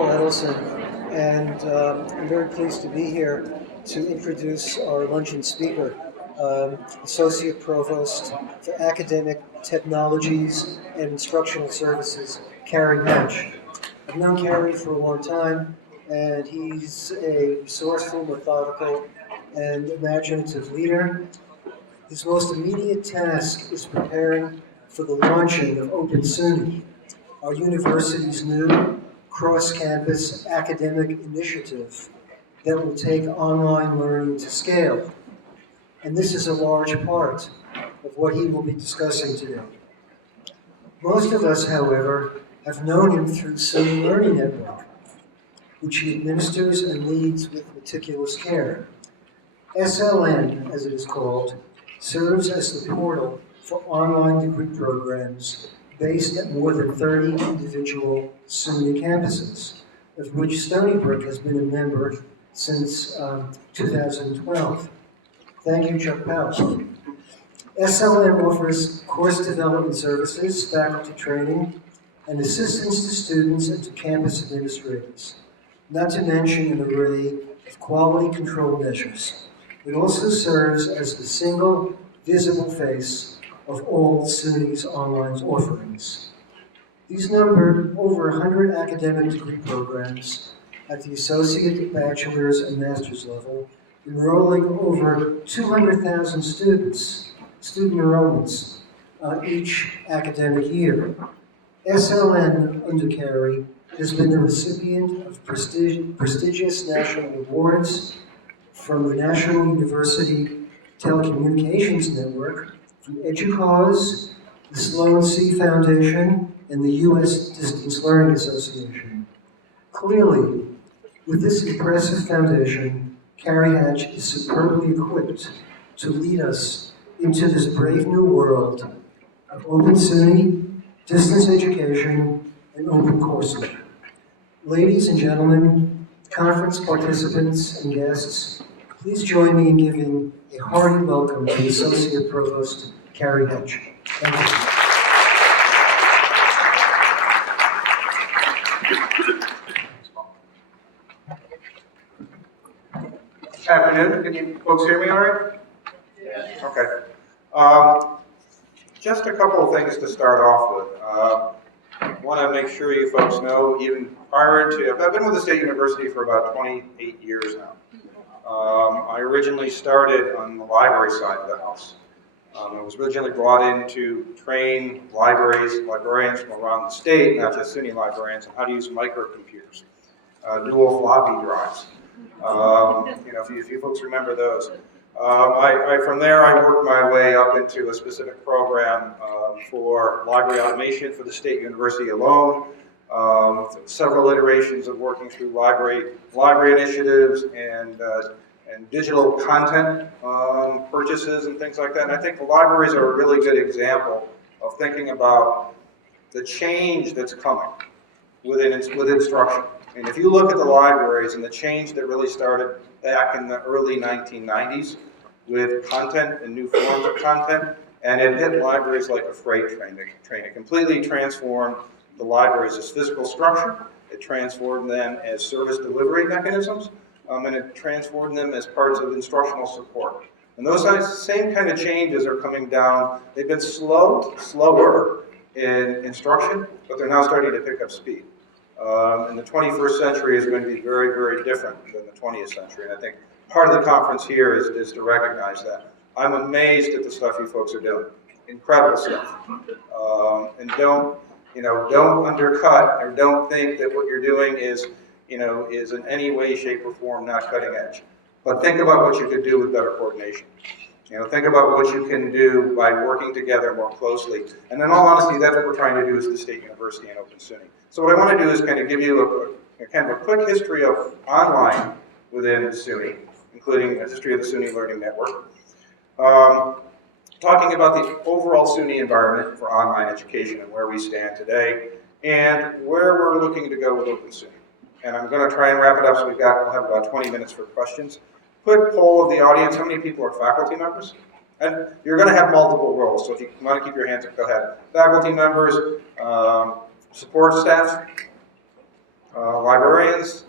Edelson, and I'm very pleased to be here to introduce our luncheon speaker, Associate Provost for Academic Technologies and Instructional Services, Carey Hatch. I've known Carey for a long time, and he's a resourceful, methodical, and imaginative leader. His most immediate task is preparing for the launching of Open SUNY, our university's new cross-campus academic initiative that will take online learning to scale. And this is a large part of what he will be discussing today. Most of us, however, have known him through SUNY Learning Network, which he administers and leads with meticulous care. SLN, as it is called, serves as the portal for online degree programs based at more than 30 individual SUNY campuses, of which Stony Brook has been a member since 2012. Thank you, Chuck Powell. SLN offers course development services, faculty training, and assistance to students and to campus administrators, not to mention an array of quality control measures. It also serves as the single visible face of all SUNY's online offerings. These number over 100 academic degree programs at the associate, bachelor's, and master's level, enrolling over 200,000 student enrollments each academic year. SLN under Carey has been the recipient of prestigious national awards from the National University Telecommunications Network, from EDUCAUSE, the Sloan C Foundation, and the U.S. Distance Learning Association. Clearly, with this impressive foundation, Carey Hatch is superbly equipped to lead us into this brave new world of Open SUNY, distance education, and open courseware. Ladies and gentlemen, conference participants and guests, please join me in giving a hearty welcome to the Associate Provost, Carey Hatch. Thank you. Afternoon. Can you folks hear me all right? Yeah. Okay. Just a couple of things to start off with. I want to make sure you folks know, even prior to, I've been with the State University for about 28 years now. I originally started on the library side of the house. I was originally brought in to train librarians from around the state, not just SUNY librarians, on how to use microcomputers, dual floppy drives. If you folks remember those. From there, I worked my way up into a specific program for library automation for the State University alone. Several iterations of working through library initiatives and digital content purchases and things like that. And I think the libraries are a really good example of thinking about the change that's coming with instruction. And if you look at the libraries and the change that really started back in the early 1990s with content and new forms of content, and it hit libraries like a freight train. It completely transformed the libraries as physical structure. It transformed them as service delivery mechanisms, and it transformed them as parts of instructional support. And those same kind of changes are coming down. They've been slower in instruction, but they're now starting to pick up speed. And the 21st century is going to be very, very different than the 20th century. And I think part of the conference here is to recognize that. I'm amazed at the stuff you folks are doing. Incredible stuff. And don't undercut or don't think that what you're doing is in any way, shape, or form not cutting edge. But think about what you could do with better coordination. Think about what you can do by working together more closely. And in all honesty, that's what we're trying to do as the State University and Open SUNY. So what I want to do is kind of give you a quick history of online within SUNY, including a history of the SUNY Learning Network. Talking about the overall SUNY environment for online education and where we stand today, and where we're looking to go with Open SUNY. And I'm going to try and wrap it up, so we'll have about 20 minutes for questions. Quick poll of the audience: how many people are faculty members? And you're going to have multiple roles, so if you want to keep your hands up, go ahead. Faculty members, support staff. librarians.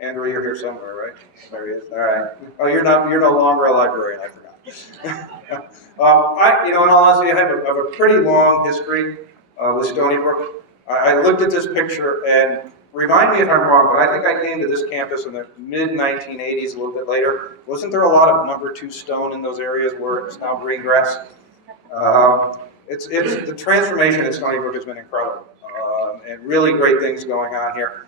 Andrew, you're here somewhere, right? There he is. All right. Oh, you're no longer a librarian. I forgot. In all honesty, I have a pretty long history with Stony Brook. I looked at this picture, and remind me if I'm wrong, but I think I came to this campus in the mid-1980s, a little bit later. Wasn't there a lot of number 2 stone in those areas where it's now green grass? It's the transformation at Stony Brook has been incredible, and really great things going on here.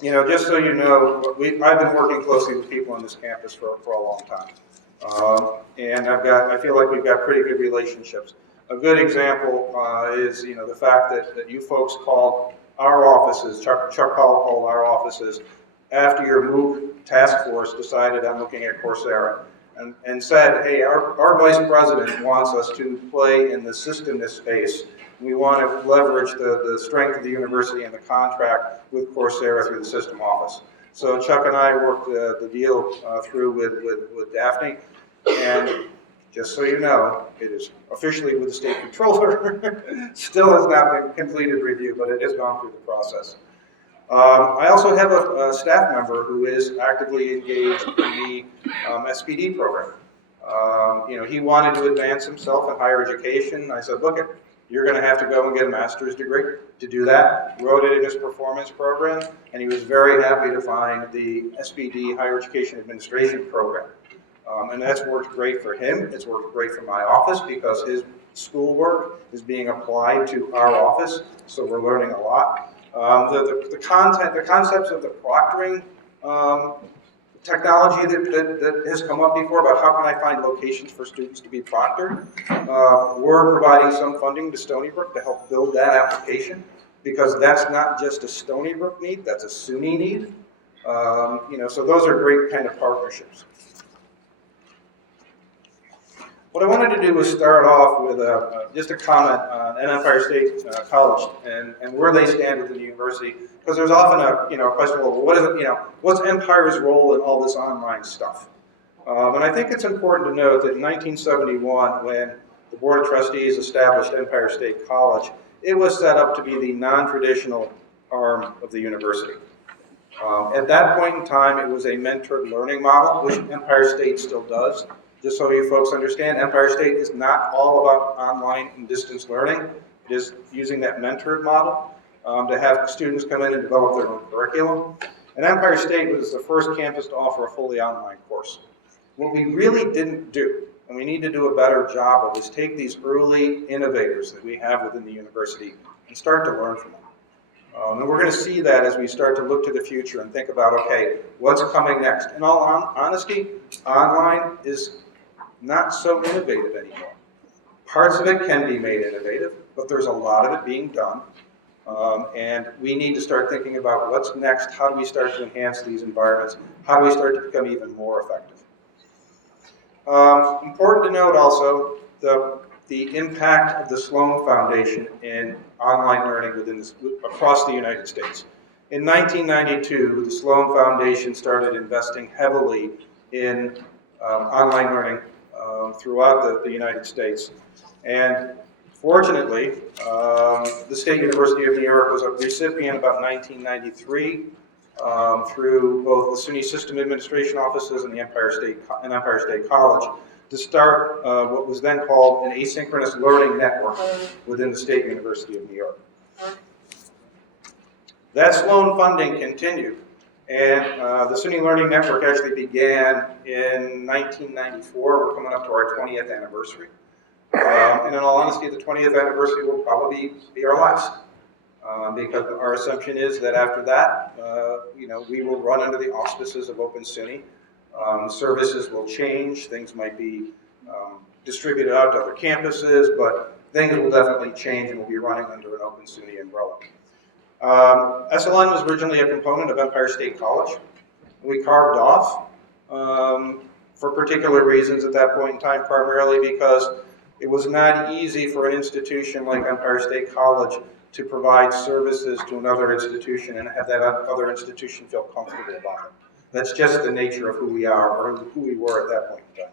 Just so you know, I've been working closely with people on this campus for a long time, and I feel like we've got pretty good relationships. A good example is the fact that you folks called our offices, Chuck Hall called our offices after your MOOC task force decided on looking at Courseware, and said, hey, our vice president wants us to play in the systemness space. We want to leverage the strength of the university and the contract with Courseware through the system office. So Chuck and I worked the deal through with Daphne, and just so you know, it is officially with the state controller. Still has not been completed review, but it has gone through the process. I also have a staff member who is actively engaged in the SPD program. He wanted to advance himself in higher education. I said, look, you're going to have to go and get a master's degree to do that. Wrote it in his performance program, and he was very happy to find the SPD Higher Education Administration program. And that's worked great for him. It's worked great for my office because his schoolwork is being applied to our office, so we're learning a lot. The concepts of the proctoring technology that has come up before about how can I find locations for students to be proctored. We're providing some funding to Stony Brook to help build that application because that's not just a Stony Brook need, that's a SUNY need. So those are great kind of partnerships. What I wanted to do was start off with just a comment on Empire State College and where they stand within the university, because there's often a question, well, what is it, what's Empire's role in all this online stuff? And I think it's important to note that in 1971, when the Board of Trustees established Empire State College, it was set up to be the non-traditional arm of the university. At that point in time, it was a mentored learning model, which Empire State still does. Just so you folks understand, Empire State is not all about online and distance learning. It is using that mentored model to have students come in and develop their own curriculum. And Empire State was the first campus to offer a fully online course. What we really didn't do, and we need to do a better job of, is take these early innovators that we have within the university and start to learn from them. And we're going to see that as we start to look to the future and think about, okay, what's coming next? In all honesty, online is not so innovative anymore. Parts of it can be made innovative, but there's a lot of it being done. And we need to start thinking about what's next, how do we start to enhance these environments, how do we start to become even more effective. Important to note also the impact of the Sloan Foundation in online learning across the United States. In 1992, the Sloan Foundation started investing heavily in online learning throughout the United States. And fortunately, the State University of New York was a recipient about 1993 through both the SUNY System Administration offices and Empire State College to start what was then called an asynchronous learning network within the State University of New York. That Sloan funding continued. And the SUNY Learning Network actually began in 1994. We're coming up to our 20th anniversary. And in all honesty, the 20th anniversary will probably be our last. Because our assumption is that after that, we will run under the auspices of Open SUNY. Services will change. Things might be distributed out to other campuses, but things will definitely change and we'll be running under an Open SUNY umbrella. SLN was originally a component of Empire State College. We carved off for particular reasons at that point in time, primarily because it was not easy for an institution like Empire State College to provide services to another institution and have that other institution feel comfortable about it. That's just the nature of who we are, or who we were at that point in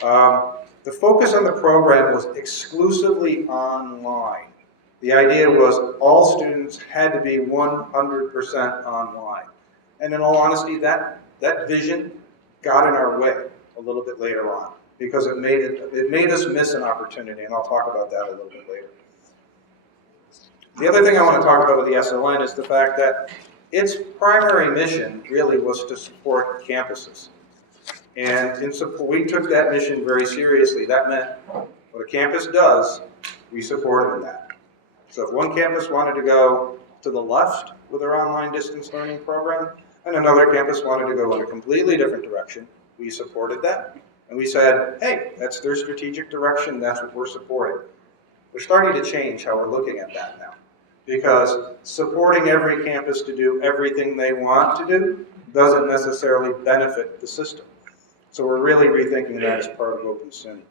time. The focus on the program was exclusively online. The idea was all students had to be 100% online. And in all honesty, that vision got in our way a little bit later on because it made us miss an opportunity, and I'll talk about that a little bit later. The other thing I want to talk about with the SLN is the fact that its primary mission really was to support campuses. And we took that mission very seriously. That meant what a campus does, we supported in that. So if one campus wanted to go to the left with their online distance learning program, and another campus wanted to go in a completely different direction, we supported that. And we said, hey, that's their strategic direction, that's what we're supporting. We're starting to change how we're looking at that now. Because supporting every campus to do everything they want to do doesn't necessarily benefit the system. So we're really rethinking that as part of Open SUNY.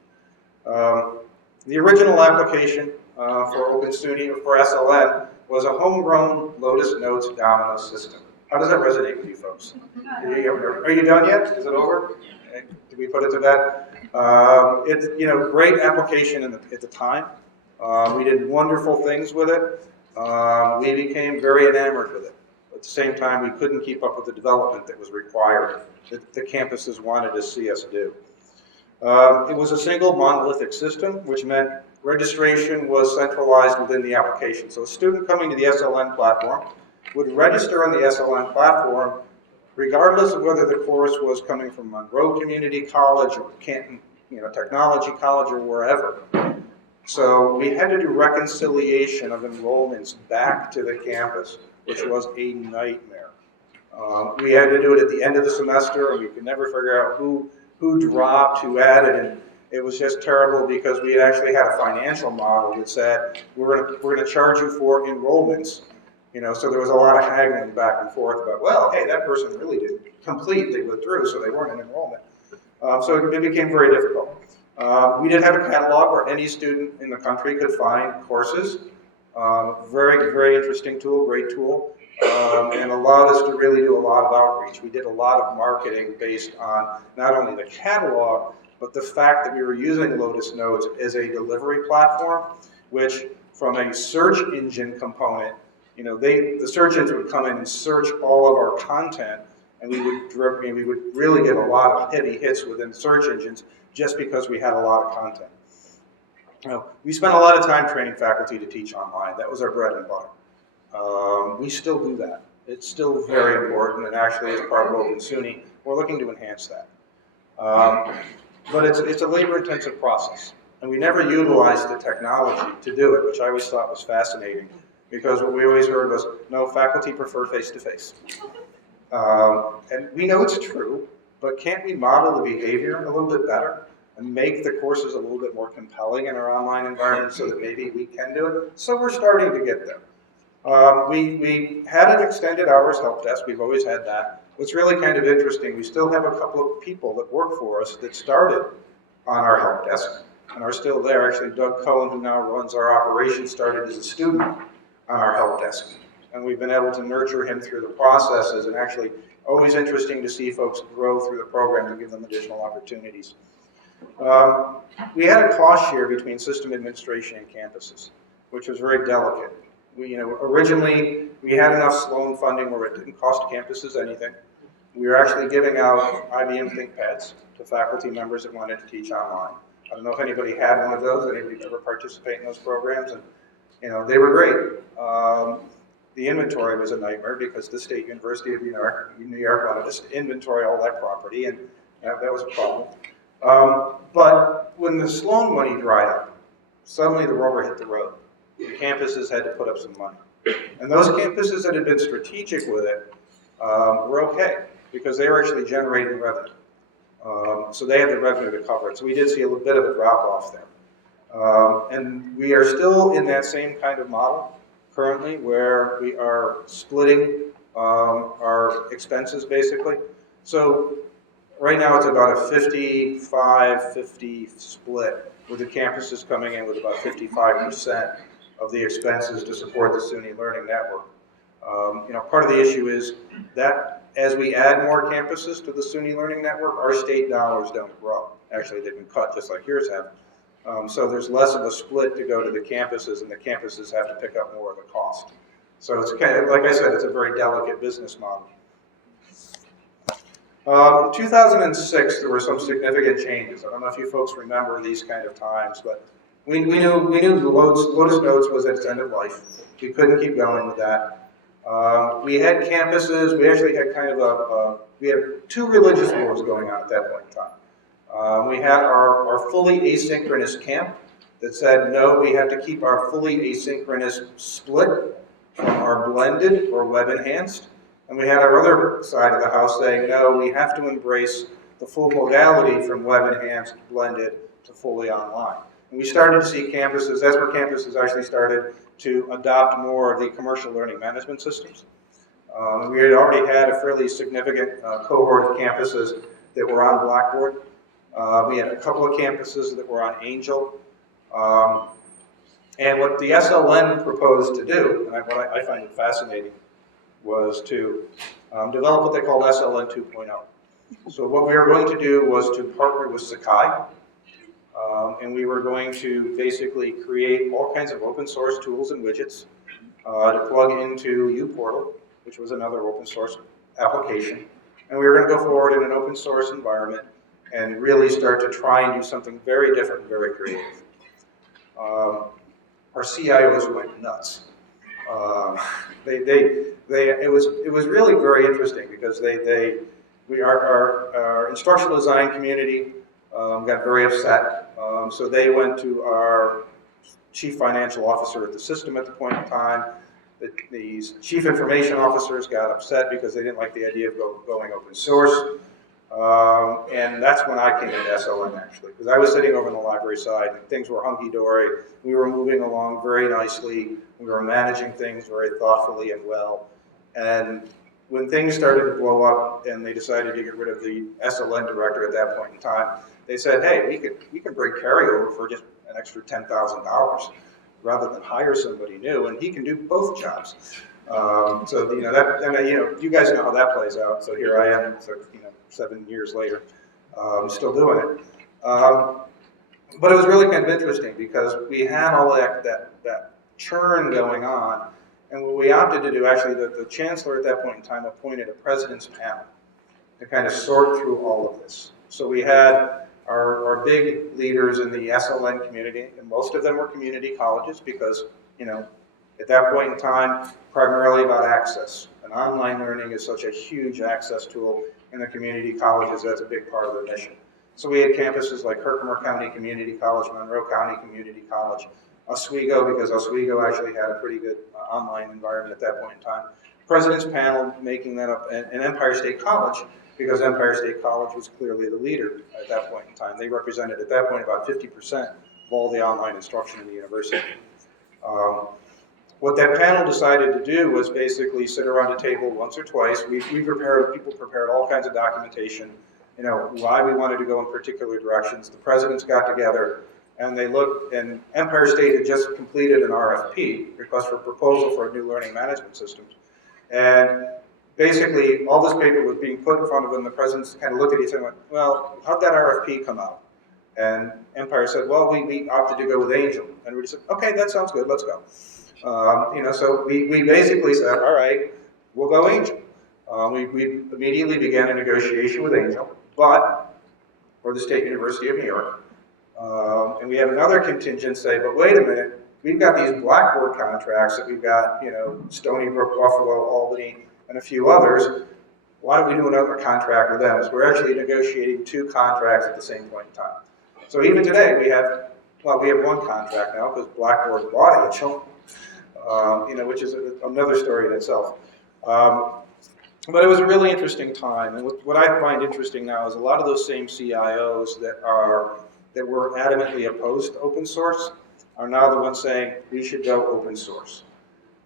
The original application for Open SUNY, or for SLN, was a homegrown Lotus Notes domino system. How does that resonate with you folks? Are you done yet? Is it over? Did we put it to bed? It's great application at the time. We did wonderful things with it. We became very enamored with it. At the same time, we couldn't keep up with the development that was required, that the campuses wanted to see us do. It was a single monolithic system, which meant registration was centralized within the application. So a student coming to the SLN platform would register on the SLN platform regardless of whether the course was coming from Monroe Community College or Canton, Technology College or wherever. So we had to do reconciliation of enrollments back to the campus, which was a nightmare. We had to do it at the end of the semester, and we could never figure out who dropped, who added, and it was just terrible because we had actually had a financial model that said we're going to charge you for enrollments. So there was a lot of haggling back and forth about, well, hey, that person really didn't complete, they withdrew, so they weren't in enrollment. So it became very difficult. We did have a catalog where any student in the country could find courses. Very, very interesting tool, great tool, and allowed us to really do a lot of outreach. We did a lot of marketing based on not only the catalog, but the fact that we were using Lotus Notes as a delivery platform, which from a search engine component, the search engine would come in and search all of our content, and we would really get a lot of heavy hits within search engines just because we had a lot of content. We spent a lot of time training faculty to teach online. That was our bread and butter. We still do that. It's still very important, and actually as part of Open SUNY, we're looking to enhance that. But it's a labor-intensive process, and we never utilized the technology to do it, which I always thought was fascinating, because what we always heard was, no, faculty prefer face-to-face. And we know it's true, but can't we model the behavior a little bit better and make the courses a little bit more compelling in our online environment so that maybe we can do it? So we're starting to get there. We had an extended hours help desk. We've always had that. What's really kind of interesting, we still have a couple of people that work for us that started on our help desk and are still there. Actually, Doug Cohen, who now runs our operations, started as a student on our help desk. And we've been able to nurture him through the processes, and actually always interesting to see folks grow through the program to give them additional opportunities. We had a cost share between system administration and campuses, which was very delicate. Originally, we had enough Sloan funding where it didn't cost campuses anything. We were actually giving out IBM ThinkPads to faculty members that wanted to teach online. I don't know if anybody had one of those, anybody ever participate in those programs, and they were great. The inventory was a nightmare because the State University of New York wanted us to inventory all that property, and that was a problem. But when the Sloan money dried up, suddenly the rubber hit the road. The campuses had to put up some money. And those campuses that had been strategic with it were okay, because they were actually generating revenue. So they had the revenue to cover it. So we did see a little bit of a drop off there. And we are still in that same kind of model currently, where we are splitting our expenses basically. So right now it's about a 55-50 split, with the campuses coming in with about 55% of the expenses to support the SUNY Learning Network. Part of the issue is that as we add more campuses to the SUNY Learning Network, our state dollars don't grow. Actually, they've been cut just like yours have. So there's less of a split to go to the campuses, and the campuses have to pick up more of the cost. So it's kind of, like I said, it's a very delicate business model. In 2006, there were some significant changes. I don't know if you folks remember these kind of times, but we knew the Lotus Notes was at its end of life. We couldn't keep going with that. We had campuses. We actually had kind of we had two religious wars going on at that point in time. We had our fully asynchronous camp that said, no, we have to keep our fully asynchronous split from our blended or web enhanced. And we had our other side of the house saying, no, we have to embrace the full modality from web enhanced, blended to fully online. And we started to see campuses, that's where campuses actually started to adopt more of the commercial learning management systems. We had already had a fairly significant cohort of campuses that were on Blackboard. We had a couple of campuses that were on Angel. And what the SLN proposed to do, and what I find it fascinating, was to develop what they called SLN 2.0. So what we were going to do was to partner with Sakai, and we were going to basically create all kinds of open source tools and widgets to plug into uPortal, which was another open source application. And we were going to go forward in an open source environment and really start to try and do something very different, very creative. Our CIOs went nuts. It was really very interesting because our instructional design community got very upset. So they went to our chief financial officer at the system at the point in time. These chief information officers got upset because they didn't like the idea of going open source. And that's when I came into SLN, actually, because I was sitting over on the library side and things were hunky-dory. We were moving along very nicely. We were managing things very thoughtfully and well. And when things started to blow up and they decided to get rid of the SLN director at that point in time, they said, hey, we can bring Carey over for just an extra $10,000 rather than hire somebody new, and he can do both jobs. So you guys know how that plays out. So here I am, 7 years later, still doing it. But it was really kind of interesting because we had all that churn going on, and what we opted to do, actually, the chancellor at that point in time appointed a president's panel to kind of sort through all of this. So we had our big leaders in the SLN community, and most of them were community colleges because, at that point in time, primarily about access. And online learning is such a huge access tool in the community colleges. That's a big part of their mission. So we had campuses like Herkimer County Community College, Monroe County Community College, Oswego, because Oswego actually had a pretty good online environment at that point in time. President's panel making that up, and Empire State College, because Empire State College was clearly the leader at that point in time. They represented at that point about 50% of all the online instruction in the university. What that panel decided to do was basically sit around a table once or twice. People prepared all kinds of documentation, why we wanted to go in particular directions. The presidents got together and they looked, and Empire State had just completed an RFP, request for proposal for a new learning management system. And basically all this paper was being put in front of them. The presidents kind of looked at each other and went, well, how'd that RFP come out? And Empire said, well, we opted to go with Angel. And we just said, okay, that sounds good, let's go. So we basically said, all right, we'll go Angel. We immediately began a negotiation with Angel, but for the State University of New York. And we had another contingent say, but wait a minute, we've got these Blackboard contracts that we've got, Stony Brook, Buffalo, Albany, and a few others. Why don't we do another contract with them? So we're actually negotiating 2 contracts at the same point in time. So even today, we have one contract now because Blackboard bought Angel. Which is another story in itself. But it was a really interesting time, and what I find interesting now is a lot of those same CIOs that were adamantly opposed to open source are now the ones saying we should go open source.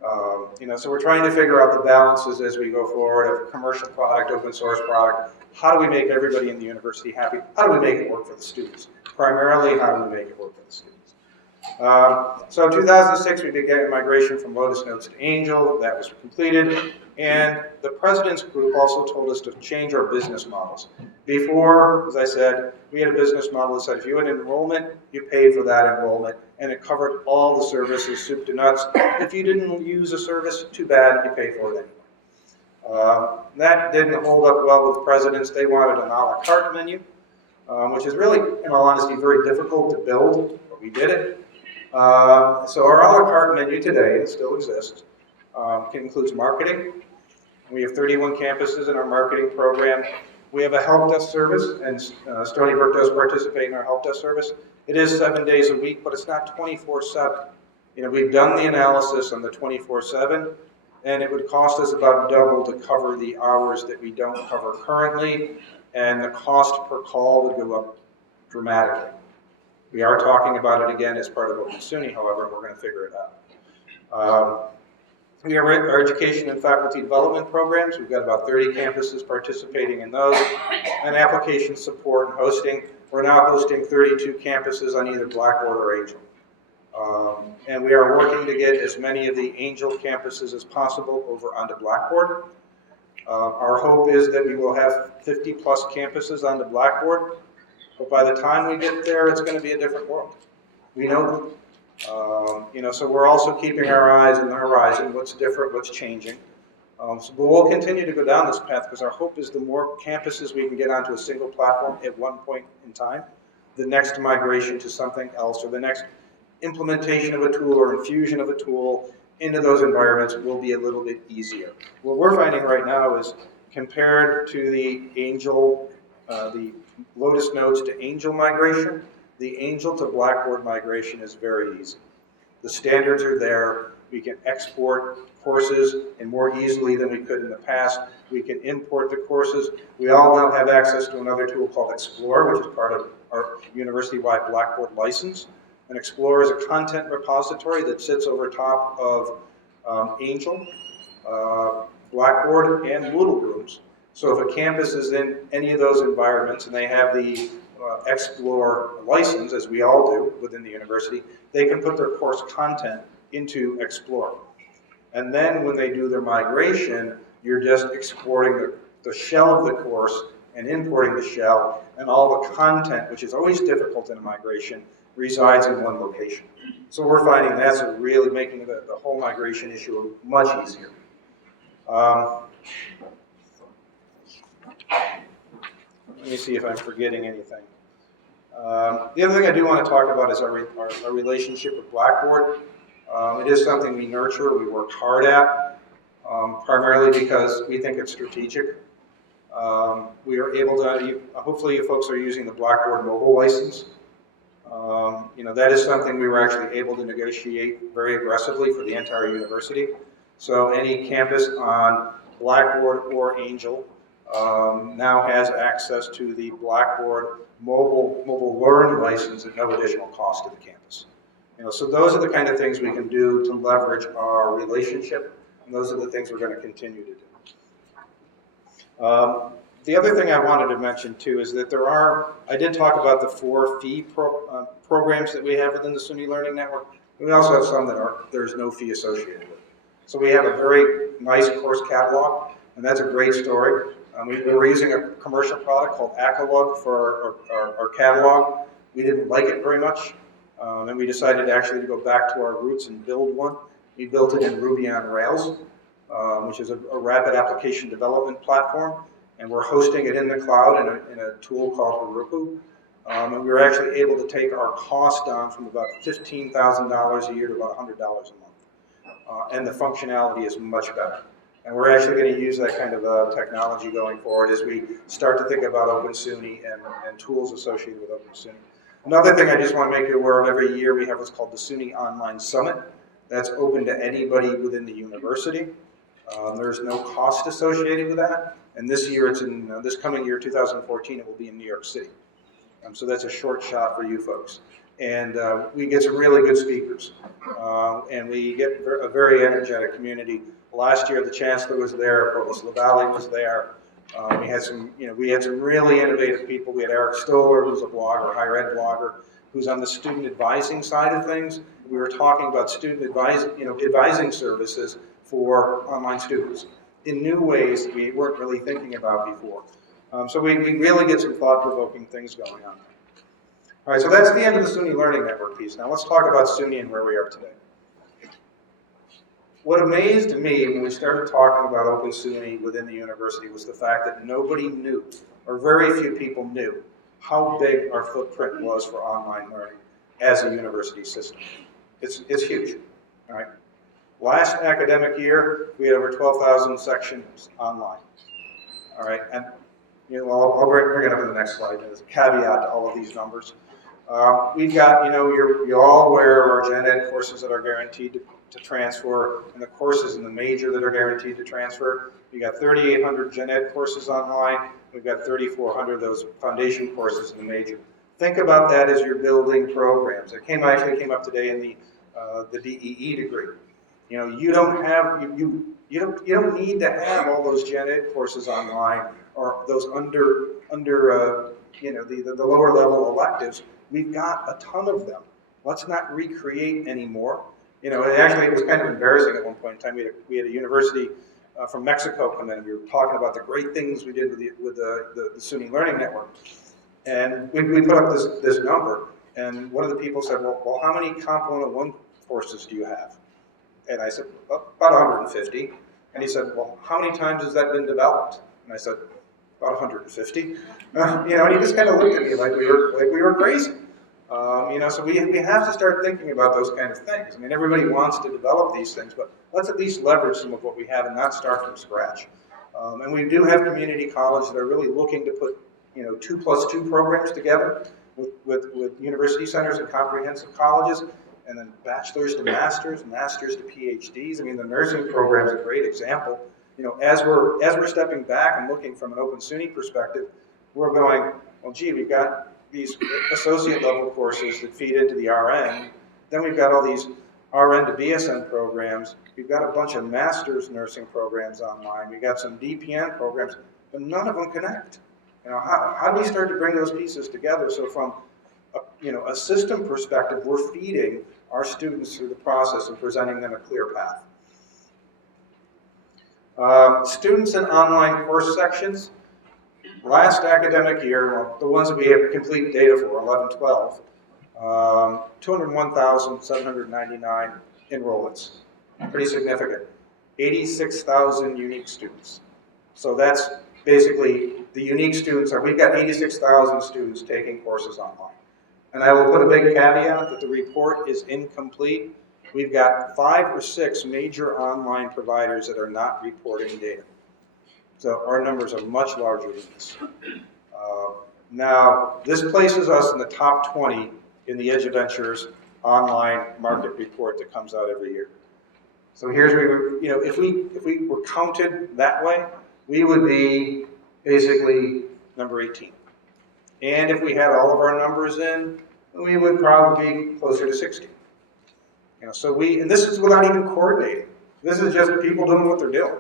So we're trying to figure out the balances as we go forward of commercial product, open source product. How do we make everybody in the university happy? How do we make it work for the students? Primarily, how do we make it work for the students? So in 2006, we began migration from Lotus Notes to Angel. That was completed. And the President's Group also told us to change our business models. Before, as I said, we had a business model that said if you had an enrollment, you paid for that enrollment, and it covered all the services, soup to nuts. If you didn't use a service, too bad, you paid for it anyway. That didn't hold up well with presidents. They wanted an a la carte menu, which is really, in all honesty, very difficult to build, but we did it. So our a la carte menu today, it still exists, includes marketing. We have 31 campuses in our marketing program. We have a help desk service, and Stony Brook does participate in our help desk service. It is 7 days a week, but it's not 24/7. We've done the analysis on the 24/7, and it would cost us about double to cover the hours that we don't cover currently, and the cost per call would go up dramatically. We are talking about it again as part of Open SUNY, however, we're going to figure it out. We have our education and faculty development programs. We've got about 30 campuses participating in those, and application support and hosting. We're now hosting 32 campuses on either Blackboard or Angel. And we are working to get as many of the Angel campuses as possible over onto Blackboard. Our hope is that we will have 50 plus campuses onto Blackboard, but by the time we get there, it's going to be a different world. We know that. So we're also keeping our eyes on the horizon, what's different, what's changing. But we'll continue to go down this path because our hope is the more campuses we can get onto a single platform at one point in time, the next migration to something else or the next implementation of a tool or infusion of a tool into those environments will be a little bit easier. What we're finding right now is compared to the Angel, the Lotus Notes to Angel migration, the Angel to Blackboard migration is very easy. The standards are there. We can export courses and more easily than we could in the past. We can import the courses. We all now have access to another tool called Explore, which is part of our university-wide Blackboard license. And Explore is a content repository that sits over top of Angel, Blackboard, and Moodle rooms. So if a campus is in any of those environments and they have the Explore license, as we all do within the university, they can put their course content into Explore. And then when they do their migration, you're just exporting the shell of the course and importing the shell, and all the content, which is always difficult in a migration, resides in one location. So we're finding that's really making the whole migration issue much easier. Let me see if I'm forgetting anything. The other thing I do want to talk about is our relationship with Blackboard. It is something we nurture, we work hard at, primarily because we think it's strategic. We are able to, hopefully you folks are using the Blackboard mobile license. That is something we were actually able to negotiate very aggressively for the entire university. So any campus on Blackboard or Angel now has access to the Blackboard mobile learn license at no additional cost to the campus. So those are the kind of things we can do to leverage our relationship, and those are the things we're going to continue to do. The other thing I wanted to mention too is that I did talk about the 4 fee programs that we have within the SUNY Learning Network. We also have some that there's no fee associated with. So we have a very nice course catalog, and that's a great story. We were using a commercial product called Acalog for our catalog. We didn't like it very much, and we decided actually to go back to our roots and build one. We built it in Ruby on Rails, which is a rapid application development platform, and we're hosting it in the cloud in a tool called Heroku. And we were actually able to take our cost down from about $15,000 a year to about $100 a month, and the functionality is much better. And we're actually going to use that kind of technology going forward as we start to think about Open SUNY and tools associated with Open SUNY. Another thing I just want to make you aware of, every year we have what's called the SUNY Online Summit. That's open to anybody within the university. There's no cost associated with that. And this year, it's in this coming year, 2014, it will be in New York City. So that's a short shot for you folks. And we get some really good speakers. And we get a very energetic community. Last year, the Chancellor was there, Provost LaValle was there. We had some really innovative people. We had Eric Stoller, who's a blogger, higher ed blogger. who's on the student advising side of things. We were talking about student advising services for online students in new ways we weren't really thinking about before. So we really get some thought-provoking things going on. All right, so that's the end of the SUNY Learning Network piece. Now let's talk about SUNY and where we are today. What amazed me when we started talking about Open SUNY within the university was the fact that nobody knew, or very few people knew, how big our footprint was for online learning as a university system. It's huge, all right? Last academic year, we had over 12,000 sections online, all right? And I'll bring it up in the next slide. There's a caveat to all of these numbers. We've got, you're all aware of our gen ed courses that are guaranteed to transfer, and the courses in the major that are guaranteed to transfer. We got 3,800 gen ed courses online. We've got 3,400 of those foundation courses in the major. Think about that as you're building programs. It actually came up today in the DEE degree. You don't need to have all those gen ed courses online or those under the lower level electives. We've got a ton of them. Let's not recreate anymore. It was kind of embarrassing at one point in time. We had a university from Mexico come in, and we were talking about the great things we did with the SUNY Learning Network. And we put up this number, and one of the people said, well, how many Comp 101 courses do you have? And I said, well, about 150. And he said, well, how many times has that been developed? And I said, about 150. And he just kind of looked at me like we were crazy. So we have to start thinking about those kind of things. I mean, everybody wants to develop these things, but let's at least leverage some of what we have and not start from scratch. And we do have community colleges that are really looking to put 2+2 programs together with university centers and comprehensive colleges, and then bachelor's to masters, masters to PhDs. I mean, the nursing program is a great example. As we're stepping back and looking from an Open SUNY perspective, we're going, well, gee, we've got these associate level courses that feed into the RN. Then we've got all these RN to BSN programs. We've got a bunch of master's nursing programs online. We've got some DPN programs, but none of them connect. How do we start to bring those pieces together so from a system perspective, we're feeding our students through the process and presenting them a clear path. Students in online course sections, last academic year, the ones that we have complete data for, 11-12, 201,799 enrollments, pretty significant. 86,000 unique students. So that's basically the unique students. We've got 86,000 students taking courses online. And I will put a big caveat that the report is incomplete. We've got 5 or 6 major online providers that are not reporting data. So our numbers are much larger than this. Now, this places us in the top 20 in the EduVentures online market report that comes out every year. So here's where if we were counted that way, we would be basically number 18. And if we had all of our numbers in, we would probably be closer to 60. And this is without even coordinating. This is just people doing what they're doing.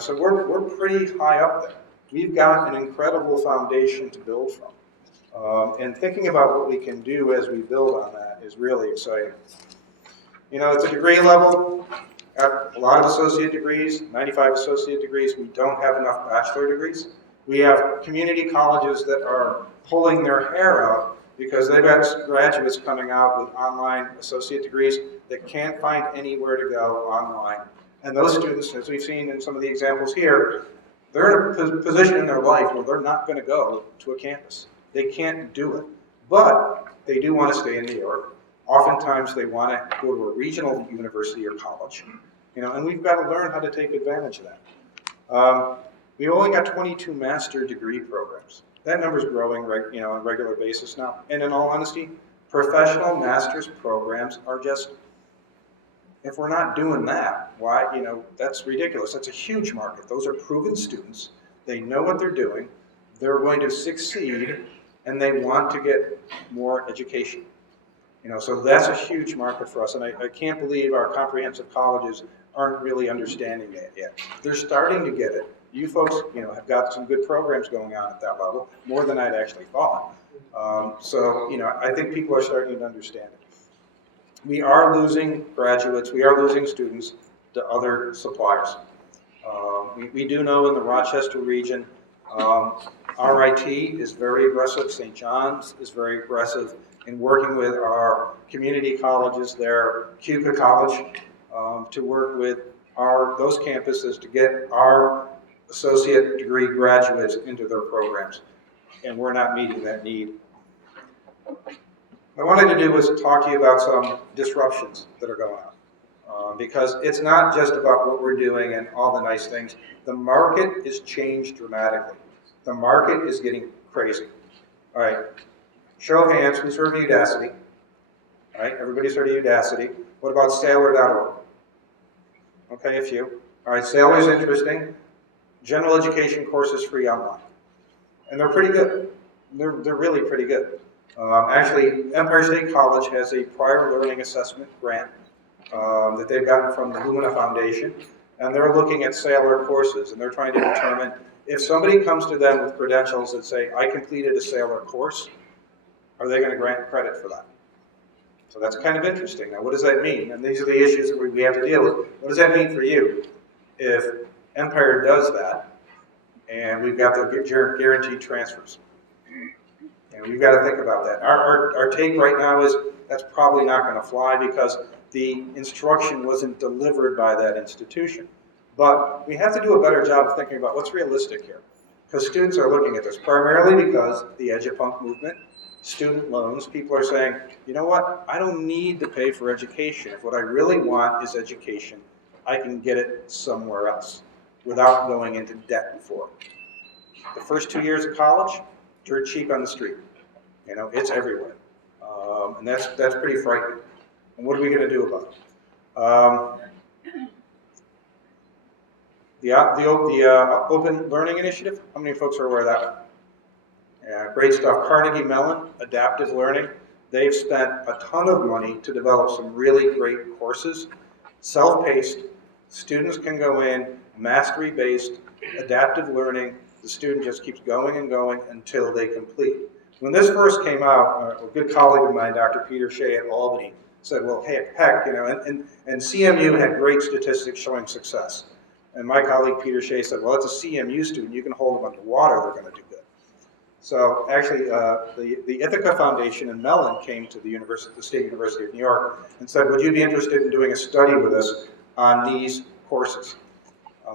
So we're pretty high up there. We've got an incredible foundation to build from. And thinking about what we can do as we build on that is really exciting. It's a degree level. Got a lot of associate degrees, 95 associate degrees. We don't have enough bachelor degrees. We have community colleges that are pulling their hair out because they've got graduates coming out with online associate degrees that can't find anywhere to go online. And those students, as we've seen in some of the examples here, they're in a position in their life where they're not going to go to a campus. They can't do it. But they do want to stay in New York. Oftentimes they want to go to a regional university or college. And we've got to learn how to take advantage of that. We've only got 22 master degree programs. That number's growing on a regular basis now. And in all honesty, professional master's programs are just, if we're not doing that, why, that's ridiculous. That's a huge market. Those are proven students. They know what they're doing. They're going to succeed, and they want to get more education. So that's a huge market for us, and I can't believe our comprehensive colleges aren't really understanding that yet. They're starting to get it. You folks, have got some good programs going on at that level, more than I'd actually thought. I think people are starting to understand it. We are losing graduates, we are losing students to other suppliers. We do know in the Rochester region, RIT is very aggressive, St. John's is very aggressive in working with our community colleges there, Cuba College, to work with those campuses to get our associate degree graduates into their programs. And we're not meeting that need. What I wanted to do was talk to you about some disruptions that are going on. Because it's not just about what we're doing and all the nice things. The market has changed dramatically. The market is getting crazy. All right, show of hands, who's heard of Udacity? All right, everybody's heard of Udacity. What about Sailor.org? Okay, a few. All right, Sailor's interesting. General education courses free online. And they're pretty good. They're really pretty good. Actually, Empire State College has a prior learning assessment grant that they've gotten from the Lumina Foundation, and they're looking at Sailor courses, and they're trying to determine if somebody comes to them with credentials that say, I completed a Sailor course, are they going to grant credit for that? So that's kind of interesting. Now, what does that mean? And these are the issues that we have to deal with. What does that mean for you? If Empire does that, and we've got the guaranteed transfers. And we've got to think about that. Our take right now is that's probably not going to fly because the instruction wasn't delivered by that institution. But we have to do a better job of thinking about what's realistic here. Because students are looking at this primarily because the edupunk movement, student loans, people are saying, you know what, I don't need to pay for education. If what I really want is education, I can get it somewhere else without going into debt for it. The first 2 years of college, dirt cheap on the street. It's everywhere. And that's pretty frightening. And what are we going to do about it? The Open Learning Initiative, how many folks are aware of that one? Yeah, great stuff. Carnegie Mellon, adaptive learning. They've spent a ton of money to develop some really great courses, self-paced. Students can go in, mastery-based, adaptive learning. The student just keeps going and going until they complete. When this first came out, a good colleague of mine, Dr. Peter Shea at Albany, said, well, heck, and CMU had great statistics showing success. And my colleague Peter Shea said, well, it's a CMU student. You can hold them underwater. They're going to do good. So actually, the Ithaca Foundation in Mellon came to the State University of New York and said, would you be interested in doing a study with us on these courses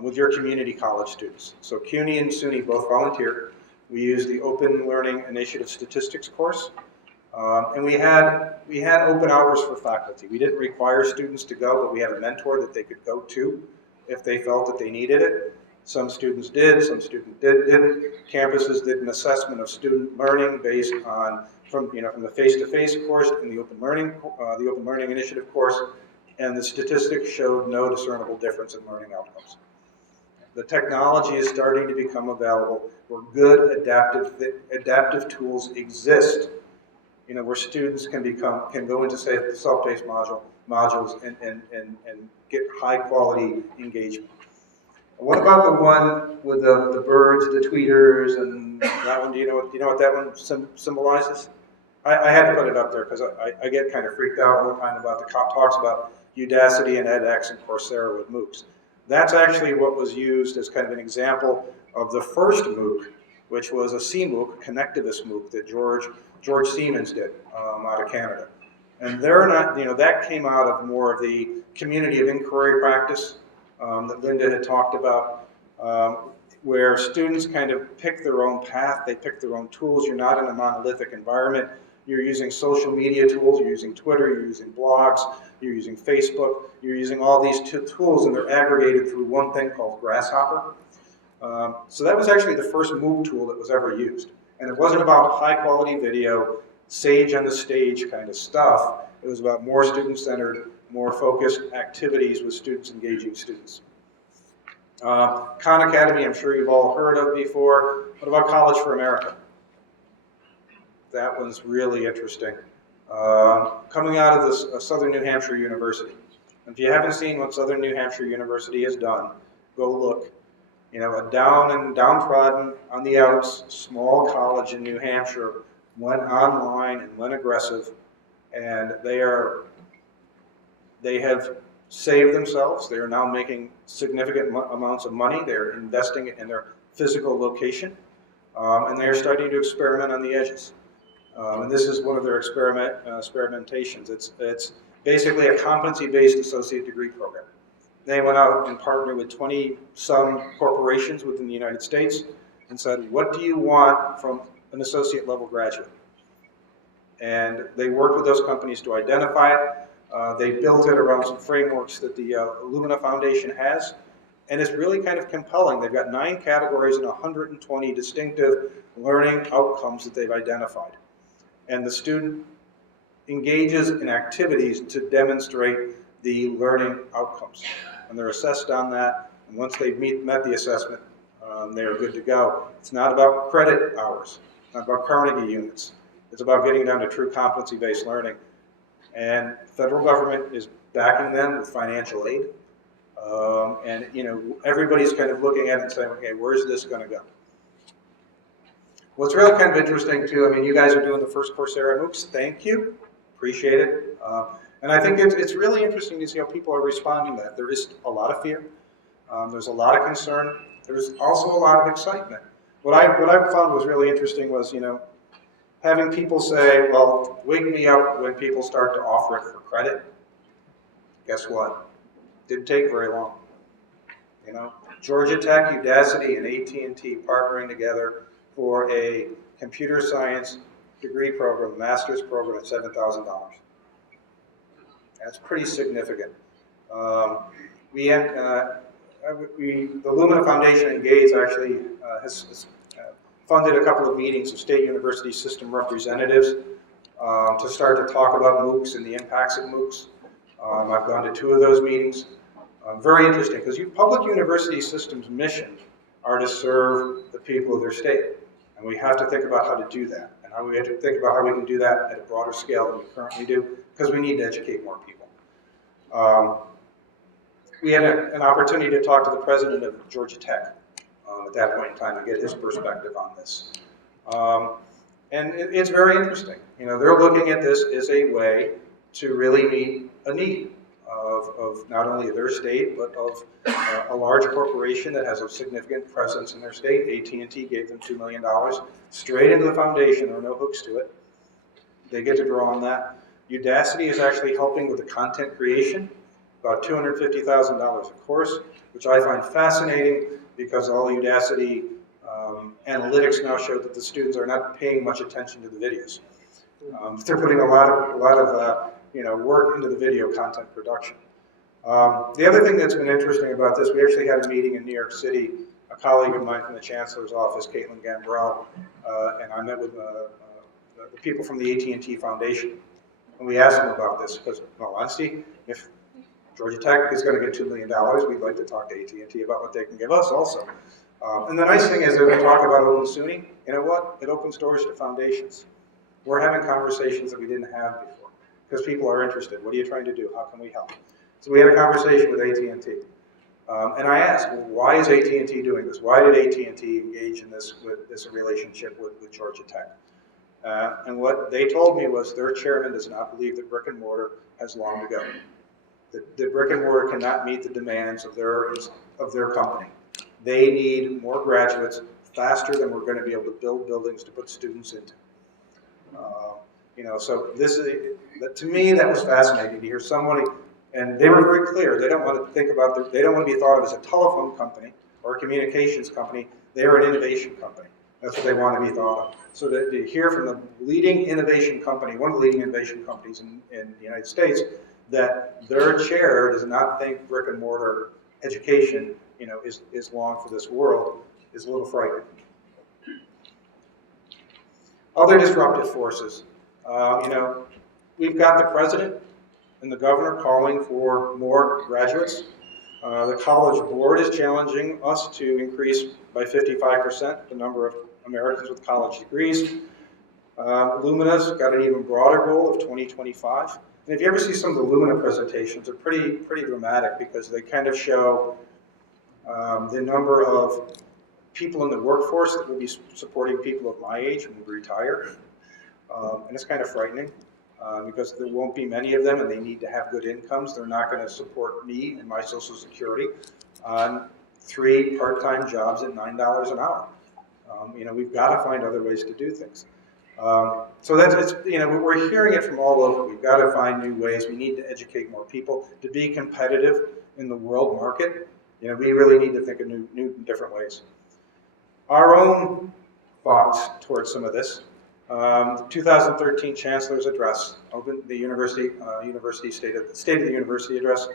with your community college students? So CUNY and SUNY both volunteered. We used the Open Learning Initiative Statistics course. And we had open hours for faculty. We didn't require students to go, but we had a mentor that they could go to if they felt that they needed it. Some students did, some students didn't. Campuses did an assessment of student learning based on from the face-to-face course and the Open Learning Initiative course, and the statistics showed no discernible difference in learning outcomes. The technology is starting to become available where good adaptive tools exist. Where students can go into self-paced modules and get high quality engagement. What about the one with the birds, the tweeters, and that one? Do you know what that one symbolizes? I had to put it up there because I get kind of freaked out all the time about the talks about Udacity and edX and Coursera with MOOCs. That's actually what was used as kind of an example of the first MOOC, which was a CMOOC, a connectivist MOOC that George Siemens did out of Canada. And they're not, that came out of more of the community of inquiry practice that Linda had talked about, where students kind of pick their own path, they pick their own tools. You're not in a monolithic environment. You're using social media tools, you're using Twitter, you're using blogs, you're using Facebook, you're using all these tools, and they're aggregated through one thing called Grasshopper. So that was actually the first MOOC tool that was ever used. And it wasn't about high quality video, sage on the stage kind of stuff. It was about more student-centered, more focused activities with students engaging students. Khan Academy, I'm sure you've all heard of before. What about College for America? That one's really interesting. coming out of this Southern New Hampshire University. If you haven't seen what Southern New Hampshire University has done, go look. You know, a downtrodden, on the outs, small college in New Hampshire went online and went aggressive, and they have saved themselves. They are now making significant amounts of money. They're investing in their physical location, and they are starting to experiment on the edges. And this is one of their experimentations. It's basically a competency-based associate degree program. They went out and partnered with 20-some corporations within the United States and said, what do you want from an associate level graduate? And they worked with those companies to identify it. They built it around some frameworks that the Illumina Foundation has. And it's really kind of compelling. They've got 9 categories and 120 distinctive learning outcomes that they've identified. And the student engages in activities to demonstrate the learning outcomes. And they're assessed on that. And once they've met the assessment, they are good to go. It's not about credit hours. It's not about Carnegie units. It's about getting down to true competency-based learning. And the federal government is backing them with financial aid. And you know, everybody's kind of looking at it and saying, okay, where's this going to go? What's really kind of interesting too, I mean, you guys are doing the first Coursera MOOCs. Thank you. Appreciate it. And I think it's really interesting to see how people are responding to that. There is a lot of fear. There's a lot of concern. There's also a lot of excitement. What I found was really interesting was, you know, having people say, well, wake me up when people start to offer it for credit. Guess what? Didn't take very long. You know, Georgia Tech, Udacity, and AT&T partnering together for a computer science degree program, master's program at $7,000. That's pretty significant. The Illumina Foundation and Gates actually has funded a couple of meetings of state university system representatives to start to talk about MOOCs and the impacts of MOOCs. I've gone to 2 of those meetings. Very interesting, because public university systems' mission are to serve the people of their state. And we have to think about how to do that. And we have to think about how we can do that at a broader scale than we currently do, because we need to educate more people. We had an opportunity to talk to the president of Georgia Tech at that point in time to get his perspective on this. And it's very interesting. You know, they're looking at this as a way to really meet a need of not only their state, but of a large corporation that has a significant presence in their state. AT&T gave them $2 million straight into the foundation. There are no hooks to it. They get to draw on that. Udacity is actually helping with the content creation, about $250,000 a course, which I find fascinating because all Udacity analytics now show that the students are not paying much attention to the videos. They're putting a lot of work into the video content production. The other thing that's been interesting about this, we actually had a meeting in New York City. A colleague of mine from the Chancellor's office, Caitlin Gambrell, and I met with the people from the AT&T Foundation. And we asked them about this because, in all honesty, if Georgia Tech is going to get $2 million, we'd like to talk to AT&T about what they can give us also. And the nice thing is that we talk about Open SUNY, you know what? It opens doors to foundations. We're having conversations that we didn't have before because people are interested. What are you trying to do? How can we help? So we had a conversation with AT&T. And I asked, well, why is AT&T doing this? Why did AT&T engage in this relationship with Georgia Tech? And what they told me was their chairman does not believe that brick and mortar has long to go. That brick and mortar cannot meet the demands of their company. They need more graduates faster than we're going to be able to build buildings to put students into. So this is, to me, that was fascinating to hear somebody, and they were very clear. They don't want to think about, they don't want to be thought of as a telephone company or a communications company. They are an innovation company. That's what they want to be thought of. So to hear from the leading innovation company, one of the leading innovation companies in the United States, that their chair does not think brick and mortar education, is long for this world, is a little frightening. Other disruptive forces. We've got the president and the governor calling for more graduates. The College Board is challenging us to increase by 55% the number of Americans with college degrees. Lumina's got an even broader goal of 2025. And if you ever see some of the Lumina presentations, they're pretty dramatic because they kind of show the number of people in the workforce that will be supporting people of my age when we retire. And it's kind of frightening because there won't be many of them and they need to have good incomes. They're not going to support me and my Social Security on 3 part-time jobs at $9 an hour. We've got to find other ways to do things. So that's, we're hearing it from all over. We've got to find new ways. We need to educate more people to be competitive in the world market. We really need to think of new different ways. Our own thoughts towards some of this. The 2013 Chancellor's Address, the University State of the University Address.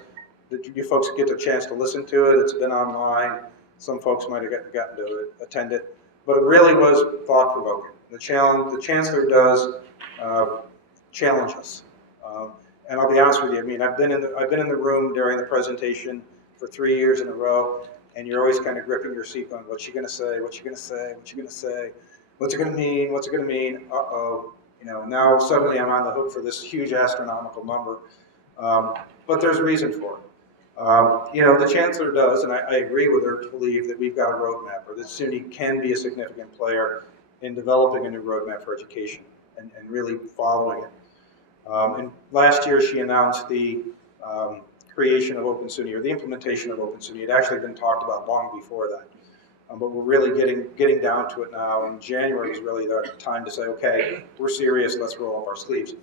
You folks get a chance to listen to it. It's been online. Some folks might have gotten to attend it, but it really was thought-provoking. The Chancellor does challenge us, and I'll be honest with you. I've been in the room during the presentation for 3 years in a row, and you're always kind of gripping your seat on what's she going to say, what's she going to say, what's she going to say, what's it going to mean, what's it going to mean. Now suddenly I'm on the hook for this huge astronomical number, but there's a reason for it. The Chancellor does, and I agree with her to believe that we've got a roadmap, or that SUNY can be a significant player in developing a new roadmap for education and really following it. And last year she announced the creation of Open SUNY, or the implementation of Open SUNY. It had actually been talked about long before that, but we're really getting down to it now. And January is really the time to say, okay, we're serious. Let's roll up our sleeves.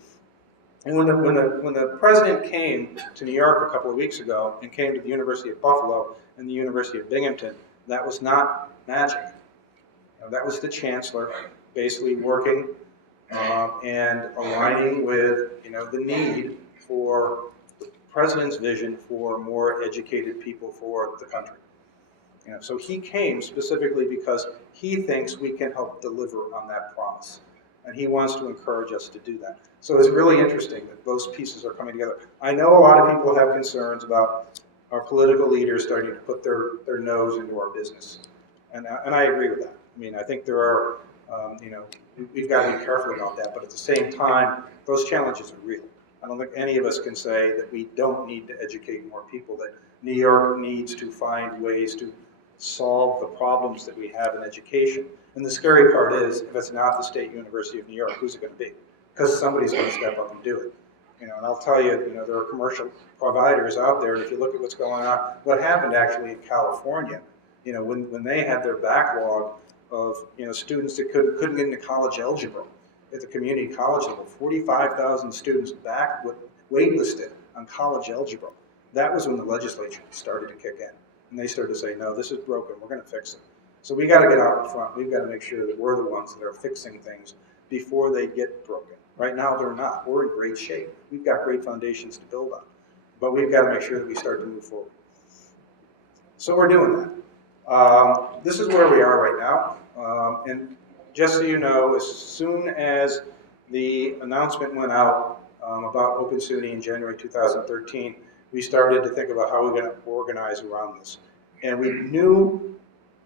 And when the president came to New York a couple of weeks ago and came to the University of Buffalo and the University of Binghamton, that was not magic. That was the Chancellor basically working and aligning with the need for the president's vision for more educated people for the country. So he came specifically because he thinks we can help deliver on that promise. And he wants to encourage us to do that. So it's really interesting that those pieces are coming together. I know a lot of people have concerns about our political leaders starting to put their nose into our business. And I agree with that. I think there are, we've got to be careful about that. But at the same time, those challenges are real. I don't think any of us can say that we don't need to educate more people, that New York needs to find ways to solve the problems that we have in education. And the scary part is, if it's not the State University of New York, who's it going to be? Because somebody's going to step up and do it. And I'll tell you, there are commercial providers out there, and if you look at what's going on, what happened actually in California, when they had their backlog of students that couldn't get into college algebra at the community college level, 45,000 students waitlisted on college algebra. That was when the legislature started to kick in, and they started to say, no, this is broken, we're going to fix it. So we got to get out in front. We've got to make sure that we're the ones that are fixing things before they get broken. Right now they're not. We're in great shape. We've got great foundations to build on, but we've got to make sure that we start to move forward. So we're doing that. This is where we are right now. And just so you know, as soon as the announcement went out about Open SUNY in January 2013, we started to think about how we're going to organize around this. And we knew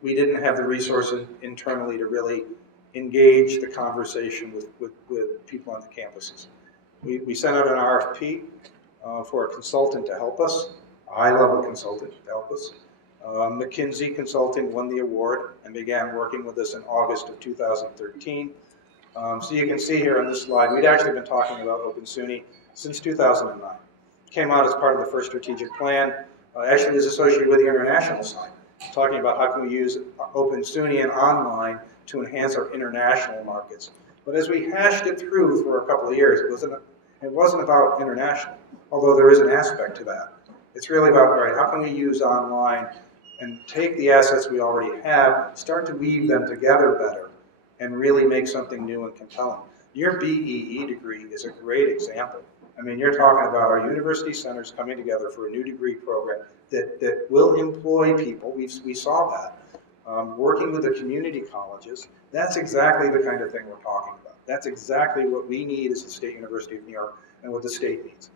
we didn't have the resources internally to really engage the conversation with people on the campuses. We sent out an RFP for a consultant to help us, a high-level consultant to help us. McKinsey Consulting won the award and began working with us in August of 2013. So you can see here on this slide, we'd actually been talking about Open SUNY since 2009. Came out as part of the first strategic plan. Actually is associated with the international side, talking about how can we use Open SUNY and online to enhance our international markets. But as we hashed it through for a couple of years, it wasn't about international, although there is an aspect to that. It's really about, all right, how can we use online and take the assets we already have, start to weave them together better, and really make something new and compelling. Your BEE degree is a great example. You're talking about our university centers coming together for a new degree program that will employ people. We saw that. Working with the community colleges, that's exactly the kind of thing we're talking about. That's exactly what we need as the State University of New York and what the state needs.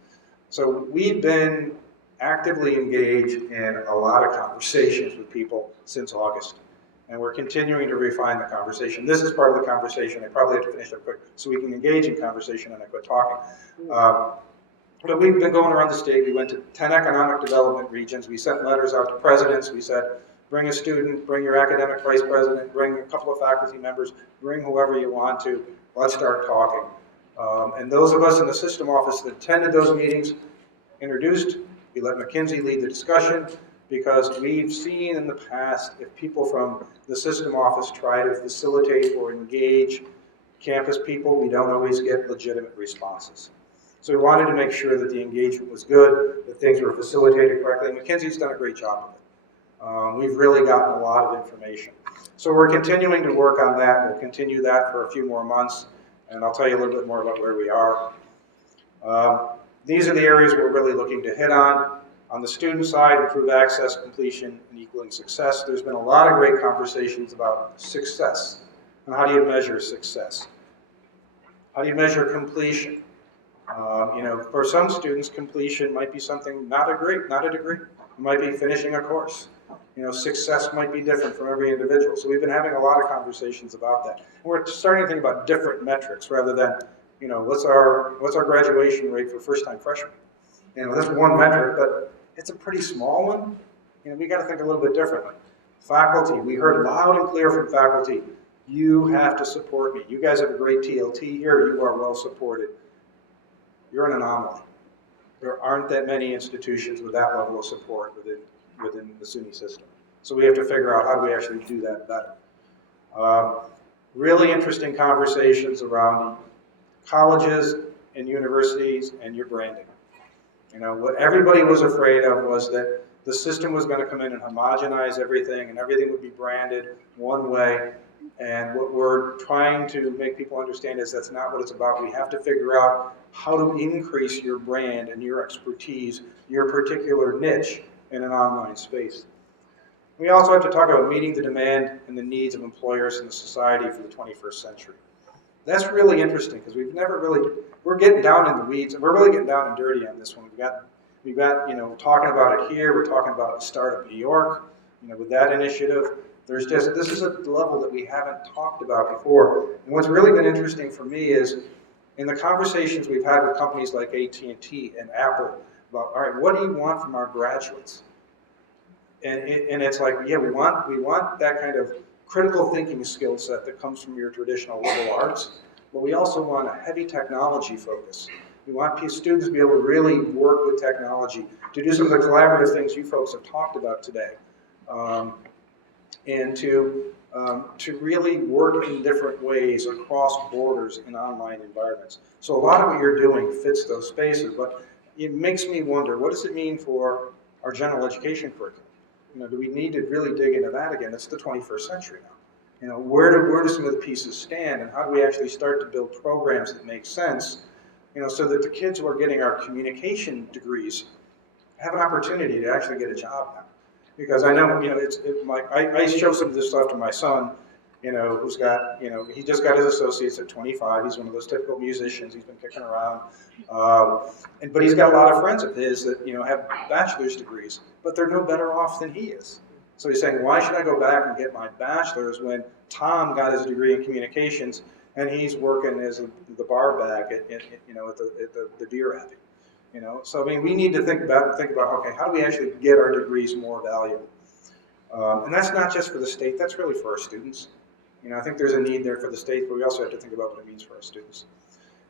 So we've been actively engaged in a lot of conversations with people since August. And we're continuing to refine the conversation. This is part of the conversation. I probably have to finish up quick so we can engage in conversation and I quit talking. But we've been going around the state. We went to 10 economic development regions. We sent letters out to presidents. We said, bring a student, bring your academic vice president, bring a couple of faculty members, bring whoever you want to. Let's start talking. And those of us in the system office that attended those meetings introduced. We let McKinsey lead the discussion because we've seen in the past if people from the system office try to facilitate or engage campus people, we don't always get legitimate responses. So we wanted to make sure that the engagement was good, that things were facilitated correctly. And McKinsey's done a great job of it. We've really gotten a lot of information. So we're continuing to work on that. We'll continue that for a few more months, and I'll tell you a little bit more about where we are. These are the areas we're really looking to hit on. On the student side, improve access, completion, and equaling success. There's been a lot of great conversations about success. And how do you measure success? How do you measure completion? For some students, completion might be something not a degree. It might be finishing a course. Success might be different from every individual. So we've been having a lot of conversations about that. And we're starting to think about different metrics rather than, what's our graduation rate for first-time freshmen? That's one metric, but it's a pretty small one. We got to think a little bit differently. Faculty, we heard loud and clear from faculty, you have to support me. You guys have a great TLT here. You are well supported. You're an anomaly. There aren't that many institutions with that level of support within the SUNY system. So we have to figure out how do we actually do that better. Really interesting conversations around colleges and universities and your branding. What everybody was afraid of was that the system was going to come in and homogenize everything and everything would be branded one way. And what we're trying to make people understand is that's not what it's about. We have to figure out how to increase your brand and your expertise, your particular niche in an online space. We also have to talk about meeting the demand and the needs of employers and the society for the 21st century. That's really interesting because we're getting down in the weeds and we're really getting down and dirty on this one. We've got talking about it here. We're talking about it Startup New York, with that initiative. This is a level that we haven't talked about before. And what's really been interesting for me is in the conversations we've had with companies like AT&T and Apple about, all right, what do you want from our graduates? And it's like, yeah, we want that kind of critical thinking skill set that comes from your traditional liberal arts, but we also want a heavy technology focus. We want students to be able to really work with technology, to do some of the collaborative things you folks have talked about today, and to really work in different ways across borders in online environments. So a lot of what you're doing fits those spaces, but it makes me wonder, what does it mean for our general education curriculum? Do we need to really dig into that again? It's the 21st century now. Where do some of the pieces stand, and how do we actually start to build programs that make sense, so that the kids who are getting our communication degrees have an opportunity to actually get a job now? Because I know, I show some of this stuff to my son, who's got, he just got his associates at 25. He's one of those typical musicians. He's been kicking around. But he's got a lot of friends of his that, have bachelor's degrees, but they're no better off than he is. So he's saying, why should I go back and get my bachelor's when Tom got his degree in communications and he's working as the bar back at the beer abbey? So we need to think about, okay, how do we actually get our degrees more valuable? And that's not just for the state, that's really for our students. I think there's a need there for the state, but we also have to think about what it means for our students.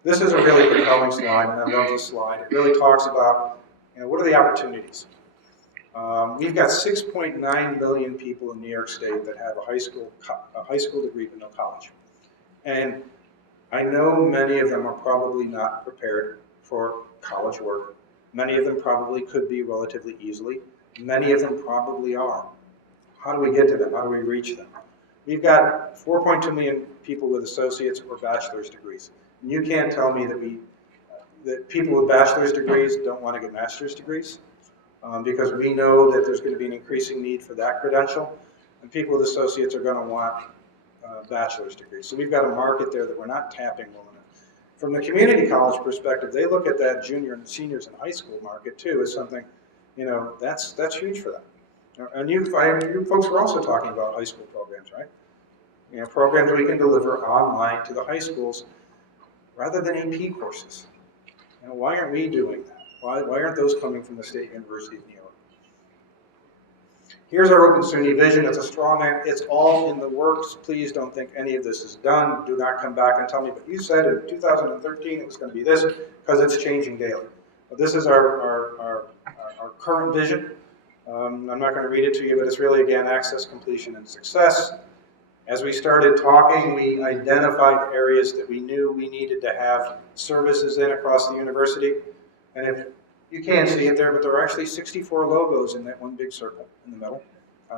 This is a really compelling slide, and I love this slide. It really talks about, what are the opportunities? We've got 6.9 million people in New York State that have a high school degree but no college. And I know many of them are probably not prepared for college work. Many of them probably could be relatively easily. Many of them probably are. How do we get to them? How do we reach them? We've got 4.2 million people with associates or bachelor's degrees. And you can't tell me that people with bachelor's degrees don't want to get master's degrees, because we know that there's going to be an increasing need for that credential, and people with associates are going to want bachelor's degrees. So we've got a market there that we're not tapping well enough. From the community college perspective, they look at that junior and seniors in high school market too as something, that's huge for them. And you folks were also talking about high school programs, right? Programs we can deliver online to the high schools rather than AP courses. Why aren't we doing that? Why aren't those coming from the State University of New York? Here's our Open SUNY vision. It's a straw man. It's all in the works. Please don't think any of this is done. Do not come back and tell me, but you said in 2013 it was going to be this, because it's changing daily. But this is our current vision. I'm not going to read it to you, but it's really, again, access, completion, and success. As we started talking, we identified areas that we knew we needed to have services in across the university. And if you can't see it there, but there are actually 64 logos in that one big circle in the middle.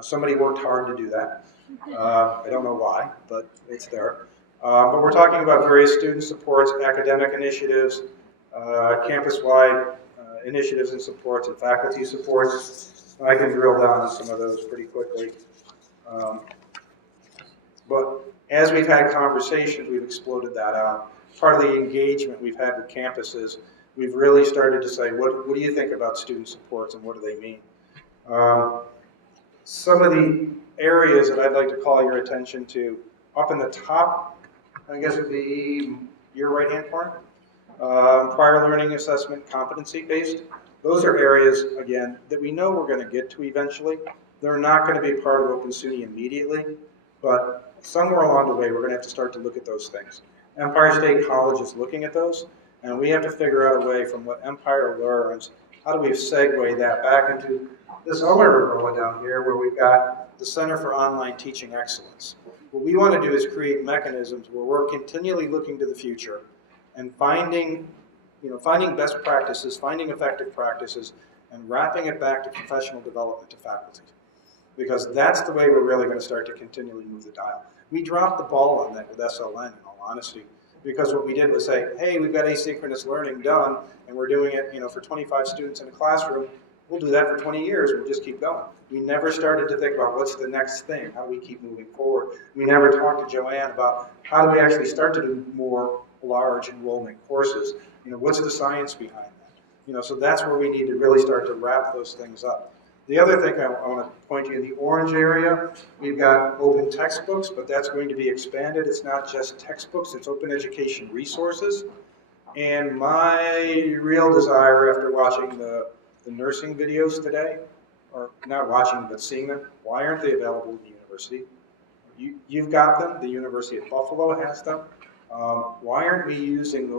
Somebody worked hard to do that. I don't know why, but it's there. But we're talking about various student supports, academic initiatives, campus-wide initiatives and supports, and faculty supports. I can drill down on some of those pretty quickly. But as we've had conversations, we've exploded that out. Part of the engagement we've had with campuses, we've really started to say, what do you think about student supports and what do they mean? Some of the areas that I'd like to call your attention to, up in the top, I guess would be your right-hand corner, prior learning assessment, competency-based. Those are areas, again, that we know we're going to get to eventually. They're not going to be part of Open SUNY immediately, but somewhere along the way, we're going to have to start to look at those things. Empire State College is looking at those, and we have to figure out a way from what Empire learns, how do we segue that back into this other umbrella down here where we've got the Center for Online Teaching Excellence. What we want to do is create mechanisms where we're continually looking to the future and finding best practices, finding effective practices, and wrapping it back to professional development to faculty. Because that's the way we're really going to start to continually move the dial. We dropped the ball on that with SLN, in all honesty, because what we did was say, hey, we've got asynchronous learning done, and we're doing it for 25 students in a classroom. We'll do that for 20 years, we'll just keep going. We never started to think about what's the next thing, how do we keep moving forward. We never talked to Joanne about how do we actually start to do more large enrollment courses. What's the science behind that? So that's where we need to really start to wrap those things up. The other thing I want to point to in the orange area, we've got open textbooks, but that's going to be expanded. It's not just textbooks, it's open education resources. And my real desire after watching the nursing videos today, or not watching them, but seeing them, why aren't they available in the university? You've got them, the University of Buffalo has them. Why aren't we using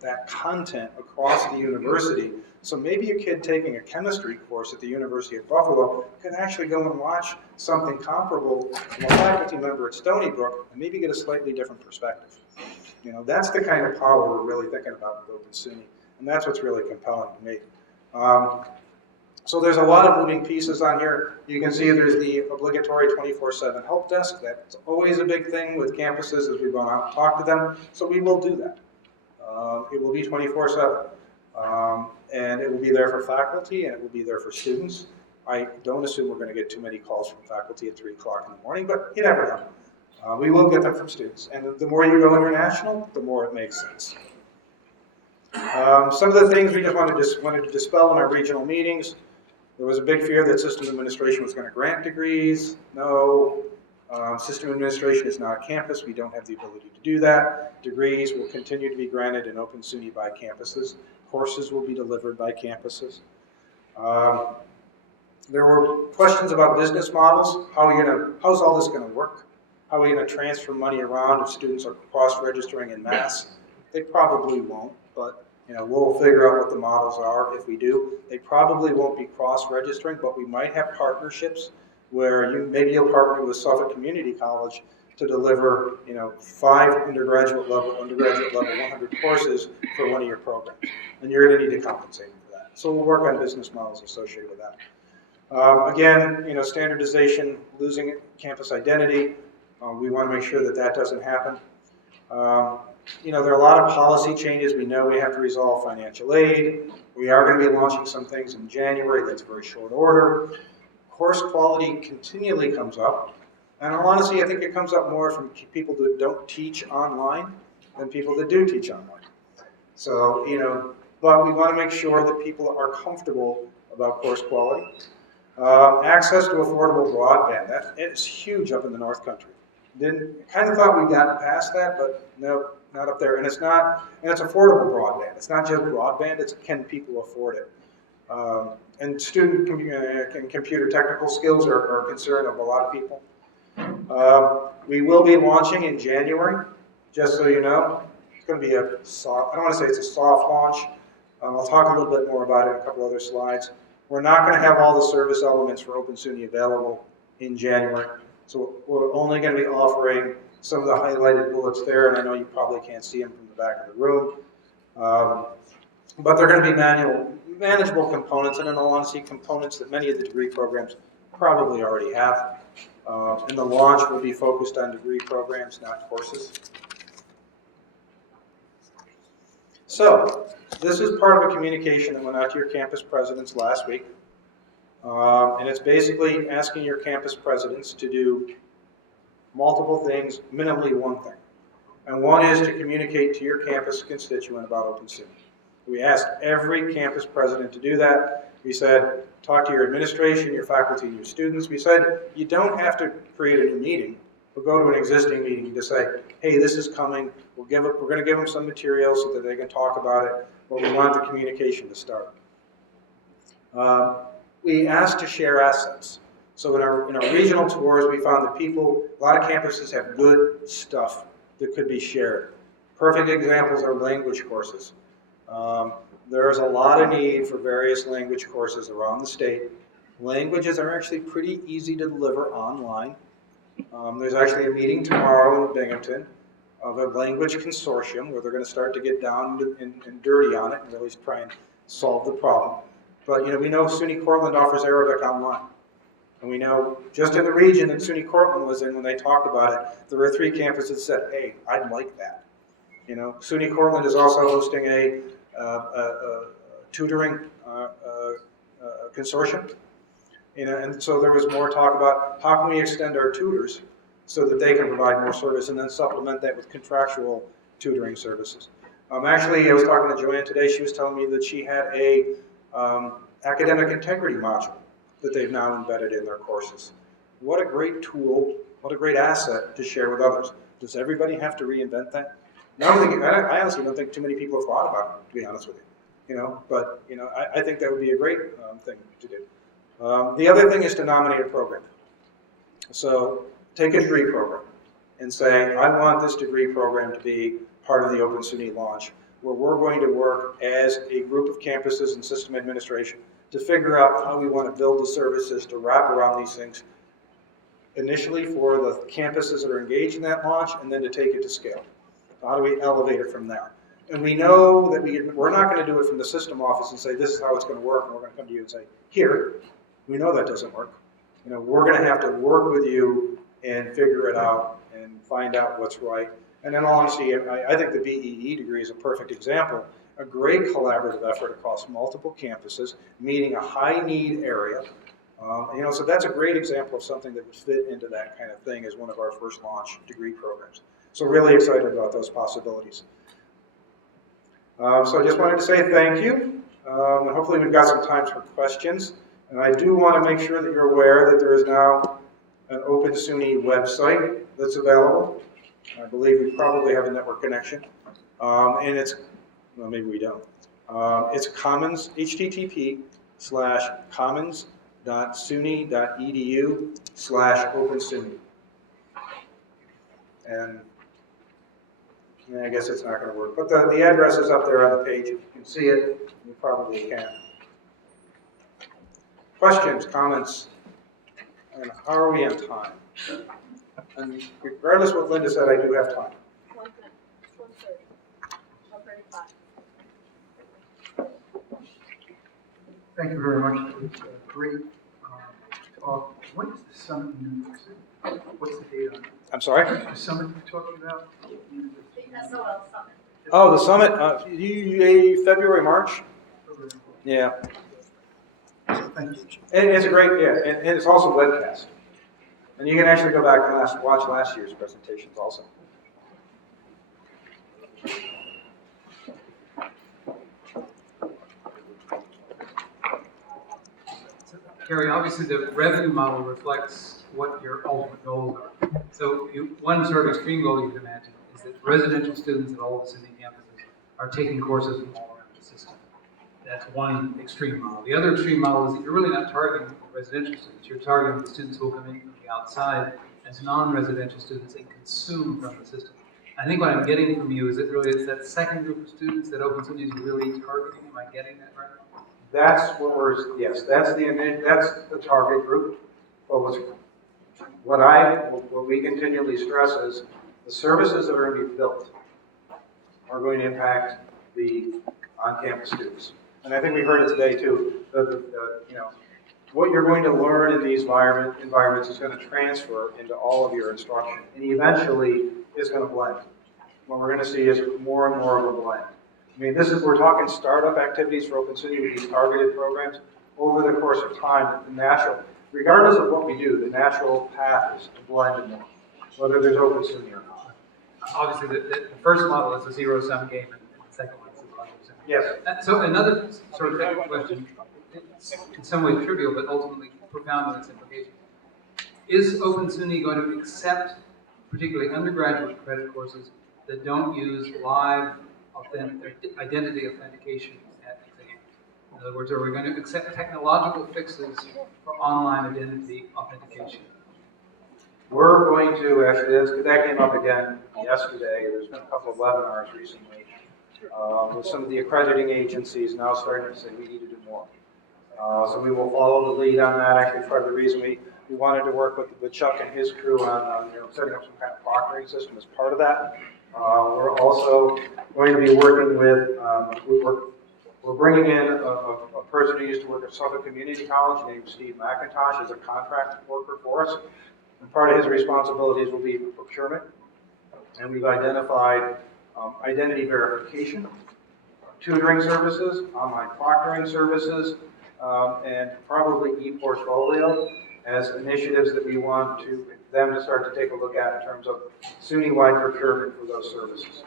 that content across the university? So maybe a kid taking a chemistry course at the University of Buffalo can actually go and watch something comparable from a faculty member at Stony Brook and maybe get a slightly different perspective. That's the kind of power we're really thinking about with Open SUNY, and that's what's really compelling to me. So there's a lot of moving pieces on here. You can see there's the obligatory 24/7 help desk. That's always a big thing with campuses as we go out and talk to them. So we will do that. It will be 24/7. And it will be there for faculty and it will be there for students. I don't assume we're going to get too many calls from faculty at 3 o'clock in the morning, but you never know. We will get them from students. And the more you go international, the more it makes sense. Some of the things we just wanted to dispel in our regional meetings. There was a big fear that system administration was going to grant degrees. No, system administration is not a campus. We don't have the ability to do that. Degrees will continue to be granted in Open SUNY by campuses. Courses will be delivered by campuses. There were questions about business models. How's all this going to work? How are we going to transfer money around if students are cross-registering en masse? They probably won't, but we'll figure out what the models are if we do. They probably won't be cross-registering, but we might have partnerships where maybe you'll partner with Suffolk Community College to deliver 5 undergraduate level 100 courses for one of your programs. And you're going to need to compensate for that. So we'll work on business models associated with that. Again, standardization, losing campus identity. We want to make sure that doesn't happen. There are a lot of policy changes. We know we have to resolve financial aid. We are going to be launching some things in January. That's very short order. Course quality continually comes up. And honestly, I think it comes up more from people that don't teach online than people that do teach online. So, but we want to make sure that people are comfortable about course quality. Access to affordable broadband, that is huge up in the North Country. Kind of thought we'd gotten past that, but no, not up there. And it's affordable broadband. It's not just broadband, it's can people afford it. And student computer technical skills are a concern of a lot of people. We will be launching in January, just so you know. It's going to be a soft, I don't want to say it's a soft launch. I'll talk a little bit more about it in a couple other slides. We're not going to have all the service elements for Open SUNY available in January. So we're only going to be offering some of the highlighted bullets there, and I know you probably can't see them from the back of the room. But they're going to be manageable components, and in all honesty, components that many of the degree programs probably already have. And the launch will be focused on degree programs, not courses. So, this is part of a communication that went out to your campus presidents last week. And it's basically asking your campus presidents to do multiple things, minimally one thing. And one is to communicate to your campus constituent about Open SUNY. We asked every campus president to do that. We said, talk to your administration, your faculty, and your students. We said, you don't have to create a new meeting, but go to an existing meeting to say, hey, this is coming. We're going to give them some material so that they can talk about it, but we want the communication to start. We asked to share assets. So in our regional tours, we found that a lot of campuses have good stuff that could be shared. Perfect examples are language courses. There's a lot of need for various language courses around the state. Languages are actually pretty easy to deliver online. There's actually a meeting tomorrow in Binghamton of a language consortium where they're going to start to get down and dirty on it and really try and solve the problem. But we know SUNY Cortland offers Arabic online. And we know just in the region that SUNY Cortland was in, when they talked about it, there were 3 campuses that said, hey, I'd like that. SUNY Cortland is also hosting a tutoring consortium. And so there was more talk about how can we extend our tutors so that they can provide more service and then supplement that with contractual tutoring services. Actually, I was talking to Joanne today. She was telling me that she had a academic integrity module that they've now embedded in their courses. What a great tool, what a great asset to share with others. Does everybody have to reinvent that? I honestly don't think too many people have thought about it, to be honest with you. But I think that would be a great thing to do. The other thing is to nominate a program. So take a degree program and say, I want this degree program to be part of the Open SUNY launch, where we're going to work as a group of campuses and system administration to figure out how we want to build the services to wrap around these things, initially for the campuses that are engaged in that launch, and then to take it to scale. How do we elevate it from there? And we know that we're not going to do it from the system office and say, this is how it's going to work, and we're going to come to you and say, here. We know that doesn't work. We're going to have to work with you and figure it out and find out what's right. And in all honesty, I think the BEE degree is a perfect example. A great collaborative effort across multiple campuses, meeting a high-need area. So that's a great example of something that would fit into that kind of thing as one of our first launch degree programs. So really excited about those possibilities. So I just wanted to say thank you. And hopefully we've got some time for questions. And I do want to make sure that you're aware that there is now an Open SUNY website that's available. I believe we probably have a network connection. And it's, well, maybe we don't. It's Commons, http:/commons.suny.edu/OpenSUNY. And I guess it's not going to work. But the address is up there on the page. If you can see it, you probably can. Questions, comments, and how are we on time? And regardless of what Linda said, I do have time. 1:30, 1:35. Thank you very much. It was a great talk. When is the summit in New York City? What's the date on it? I'm sorry? The summit you're talking about? The SOL Summit. Oh, the summit, February, March? Yeah. Thank you. And it's a great, and it's also webcast. And you can actually go back and watch last year's presentations also. Carey, obviously the revenue model reflects what your ultimate goals are. So one sort of extreme goal you can imagine is that residential students at all the SUNY campuses are taking courses from all around the system. That's one extreme model. The other extreme model is that you're really not targeting residential students. You're targeting the students who will come in from the outside as non-residential students and consume from the system. I think what I'm getting from you is that really it's that second group of students that Open SUNY is really targeting. Am I getting that right? That's what we're, yes, that's the target group. But what we continually stress is the services that are going to be built are going to impact the on-campus students. And I think we heard it today too, what you're going to learn in these environments is going to transfer into all of your instruction. And eventually, it's going to blend. What we're going to see is more and more of a blend. I mean, we're talking startup activities for Open SUNY with these targeted programs. Over the course of time, the natural, regardless of what we do, the natural path is to blend in more, whether there's Open SUNY or not. Obviously, the first model is a zero-sum game, and the second one is a zero-sum. Yes. So another sort of technical question, it's in some ways trivial, but ultimately profound in its implications. Is Open SUNY going to accept, particularly undergraduate credit courses, that don't use live identity authentication at exam? In other words, are we going to accept technological fixes for online identity authentication? We're going to, actually, that came up again yesterday. There's been a couple of webinars recently with some of the accrediting agencies now starting to say we need to do more. So we will follow the lead on that. Actually, part of the reason we wanted to work with Chuck and his crew on setting up some kind of proctoring system as part of that. We're also going to be working with, we're bringing in a person who used to work at Suffolk Community College named Steve McIntosh as a contract worker for us. And part of his responsibilities will be procurement. And we've identified identity verification, tutoring services, online proctoring services, and probably e-portfolio as initiatives that we want them to start to take a look at in terms of SUNY-wide procurement for those services.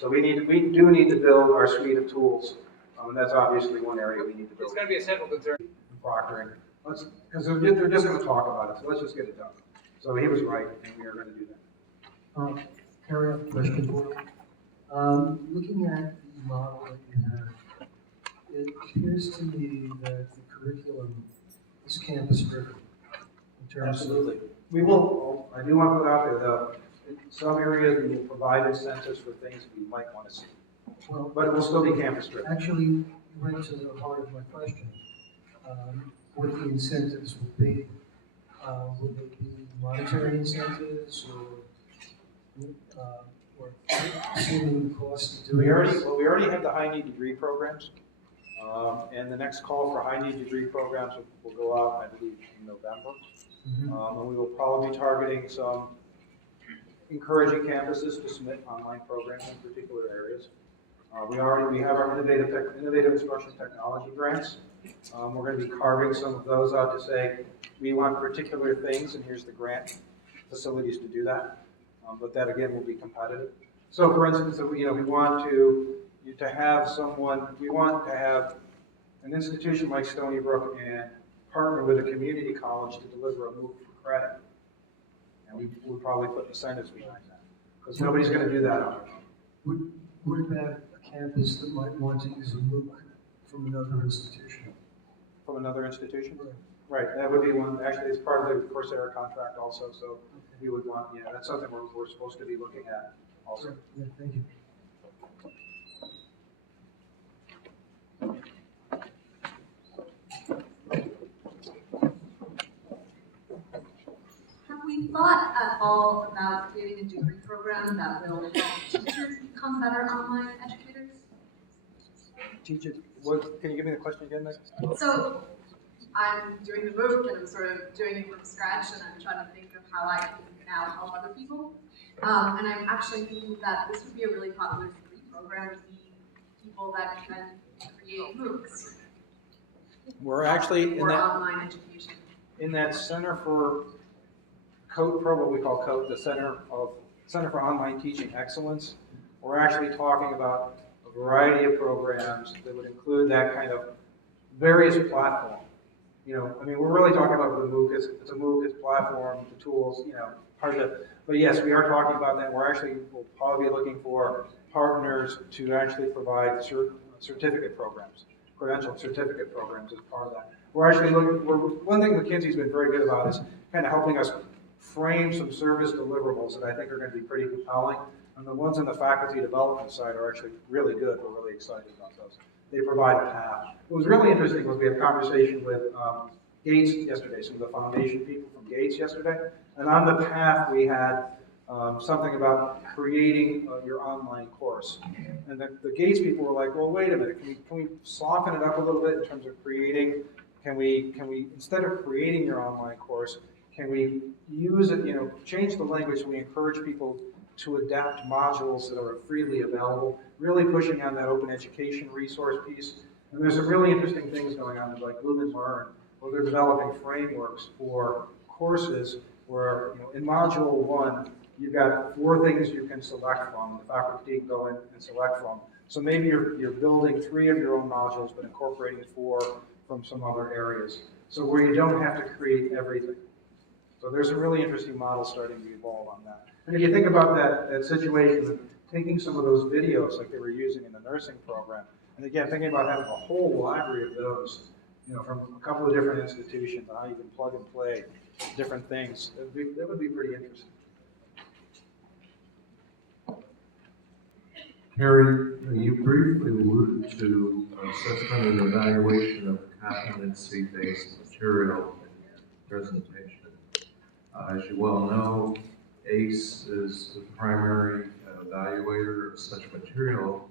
So we do need to build our suite of tools. And that's obviously one area we need to build. It's going to be a central concern. Proctoring. Because they're just going to talk about it, so let's just get it done. So he was right, and we are going to do that. Carey, I have a question for you. Looking at the model that you have, it appears to me that the curriculum is campus-driven in terms Absolutely. We will, I do want to put out there, though, in some areas we will provide incentives for things we might want to see. Well, But it will still be campus-driven. actually, you went to the heart of my question. What the incentives will be. Will they be monetary incentives or assuming the cost of doing We this? already have the high need degree programs. And the next call for high need degree programs will go out, I believe, in November. Mm-hmm. And we will probably be targeting some encouraging campuses to submit online programs in particular areas. We have our innovative instruction technology grants. We're going to be carving some of those out to say we want particular things, and here's the grant facilities to do that. But that again will be competitive. So, for instance, we want to have an institution like Stony Brook and partner with a community college to deliver a MOOC for credit. And we would probably put incentives behind that because nobody's going to do that on their own. What about a campus that might want to use a MOOC from another institution? From another institution? Right, that would be one. Actually, it's part of the Courseware contract also, so we would want, that's something we're supposed to be looking at also. Yeah, thank you. Have we thought at all about creating a degree program that will help teachers become better online educators? Teachers, can you give me the question again, Nick? So I'm doing the MOOC and I'm sort of doing it from scratch and I'm trying to think of how I can now help other people. And I'm actually thinking that this would be a really popular degree program to be people that can create MOOCs We're actually for online education. in that Center for Code Pro, what we call CODE, the Center for Online Teaching Excellence. We're actually talking about a variety of programs that would include that kind of various platform. I mean, we're really talking about the MOOC. It's a MOOC, it's a platform, the tools, hard to, but yes, we are talking about that. We'll probably be looking for partners to actually provide certificate programs, credential certificate programs as part of that. One thing McKinsey's been very good about is kind of helping us frame some service deliverables that I think are going to be pretty compelling. And the ones on the faculty development side are actually really good. We're really excited about those. They provide a path. What was really interesting was we had a conversation with Gates yesterday, some of the foundation people from Gates yesterday. And on the path, we had something about creating your online course. And the Gates people were like, well, wait a minute, can we soften it up a little bit in terms of creating, can we instead of creating your online course, can we use it, change the language so we encourage people to adapt modules that are freely available, really pushing on that open education resource piece. And there's some really interesting things going on, like Lumen Learn, where they're developing frameworks for courses where, in module 1, you've got 4 things you can select from. The faculty can go in and select from. So maybe you're building 3 of your own modules, but incorporating 4 from some other areas. So where you don't have to create everything. So there's some really interesting models starting to evolve on that. And if you think about that situation of taking some of those videos like they were using in the nursing program, and again, thinking about having a whole library of those, from a couple of different institutions, how you can plug and play different things, that would be pretty interesting. Carey, you briefly alluded to assessment and evaluation of competency-based material in your presentation. As you well know, ACE is the primary evaluator of such material.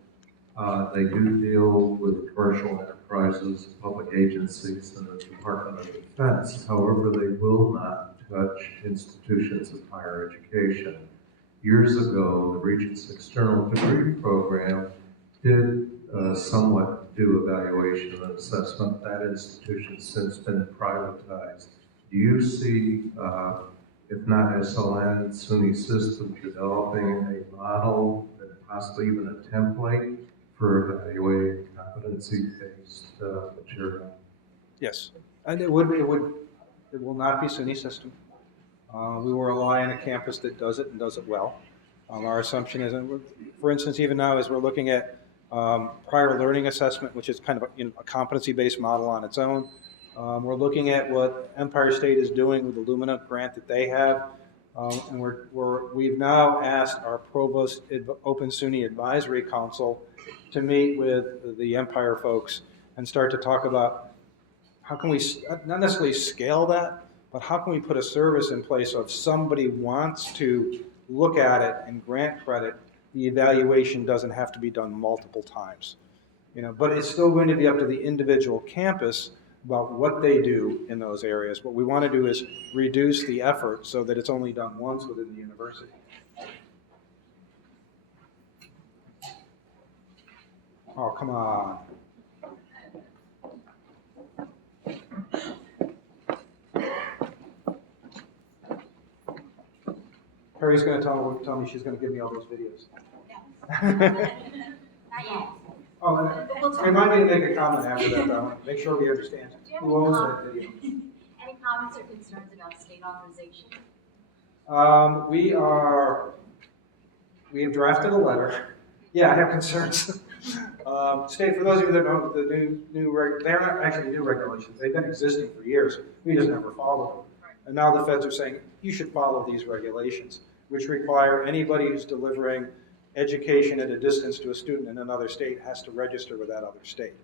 They do deal with commercial enterprises, public agencies, and the Department of Defense. However, they will not touch institutions of higher education. Years ago, the Regents External Degree Program did somewhat do evaluation and assessment. That institution's since been privatized. Do you see, if not SLN, SUNY System developing a model and possibly even a template for evaluating competency-based material? Yes, and it will not be SUNY System. We will rely on a campus that does it and does it well. Our assumption is, for instance, even now as we're looking at prior learning assessment, which is kind of a competency-based model on its own. We're looking at what Empire State is doing with the Lumina grant that they have, and we've now asked our Provost Open SUNY Advisory Council to meet with the Empire folks and start to talk about how can we not necessarily scale that, but how can we put a service in place so if somebody wants to look at it and grant credit, the evaluation doesn't have to be done multiple times. But it's still going to be up to the individual campus about what they do in those areas. What we want to do is reduce the effort so that it's only done once within the university. Oh, come on. Carrie's going to tell me she's going to give me all those videos. Not yet. Oh, remind me to make a comment after that, though. Make sure we understand. Who owns that video? Any comments or concerns about state authorization? We have drafted a letter. Yeah, I have concerns. State, for those of you that know, they're not actually new regulations. They've been existing for years. We just never followed them. And now the feds are saying, you should follow these regulations, which require anybody who's delivering education at a distance to a student in another state has to register with that other state.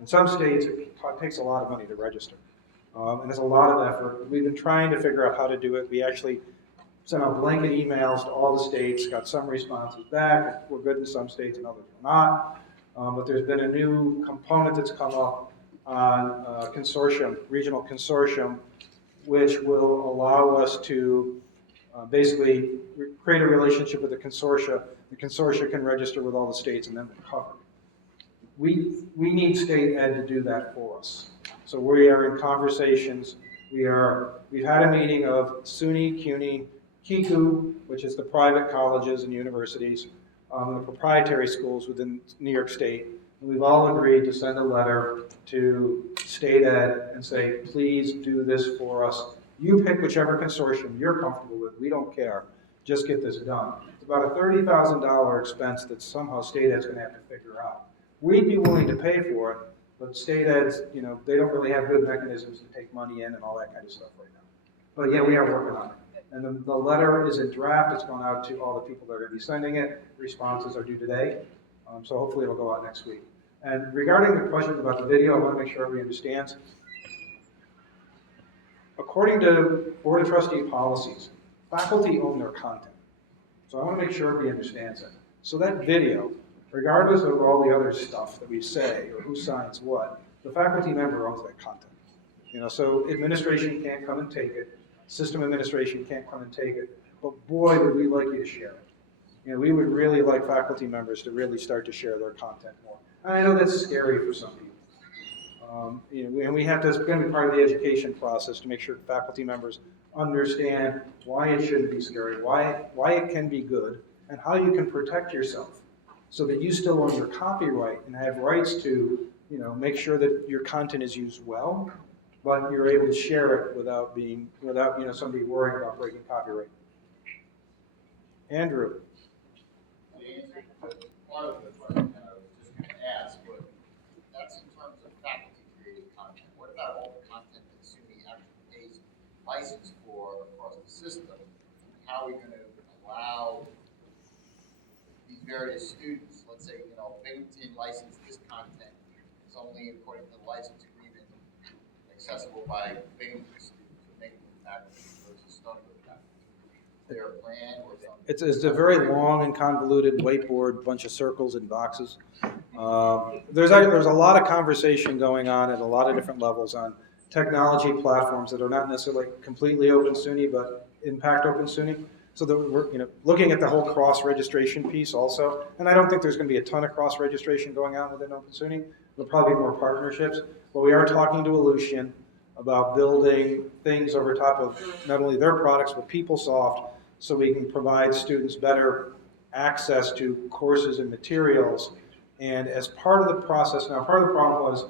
In some states, it takes a lot of money to register. And it's a lot of effort. We've been trying to figure out how to do it. We actually sent out blanket emails to all the states, got some responses back. We're good in some states and others we're not. But there's been a new component that's come up on consortium, regional consortium, which will allow us to basically create a relationship with the consortia. The consortia can register with all the states and then we're covered. We need state ed to do that for us. So we are in conversations. We've had a meeting of SUNY, CUNY, KICU, which is the private colleges and universities, the proprietary schools within New York State, And we've all agreed to send a letter to state ed and say, please do this for us. You pick whichever consortium you're comfortable with. We don't care. Just get this done. It's about a $30,000 expense that somehow state ed's going to have to figure out. We'd be willing to pay for it, but state ed's, you know, they don't really have good mechanisms to take money in and all that kind of stuff right now. But yeah, we are working on it. And the letter is in draft. It's gone out to all the people that are going to be sending it. Responses are due today. So hopefully it'll go out next week. And regarding the question about the video, I want to make sure everybody understands. According to Board of Trustee policies, faculty own their content. So I want to make sure everybody understands that. So that video, regardless of all the other stuff that we say or who signs what, the faculty member owns that content. You know, so administration can't come and take it. System administration can't come and take it. But boy, would we like you to share it. You know, we would really like faculty members to really start to share their content more. And I know that's scary for some people. You know, and we have to, it's going to be part of the education process to make sure faculty members understand why it shouldn't be scary, why it can be good, and how you can protect yourself so that you still own your copyright and have rights to, you know, make sure that your content is used well, but you're able to share it without you know, somebody worrying about breaking copyright. Andrew. Part of the question I was just going to ask, but that's in terms of faculty created content. What about all the content that SUNY actually pays license for across the system? How are we going to allow these various students, let's say, you know, Binghamton licensed this content, it's only according to the license agreement accessible by Binghamton students or Binghamton faculty versus Stony Brook faculty. Is there a plan or something? It's a very long and convoluted whiteboard, bunch of circles and boxes. There's a lot of conversation going on at a lot of different levels on technology platforms that are not necessarily completely Open SUNY, but impact Open SUNY. So that we're, you know, looking at the whole cross-registration piece also. And I don't think there's going to be a ton of cross-registration going on within Open SUNY. There'll probably be more partnerships. But we are talking to Aleutian about building things over top of not only their products, but PeopleSoft, so we can provide students better access to courses and materials. And as part of the process, now part of the problem was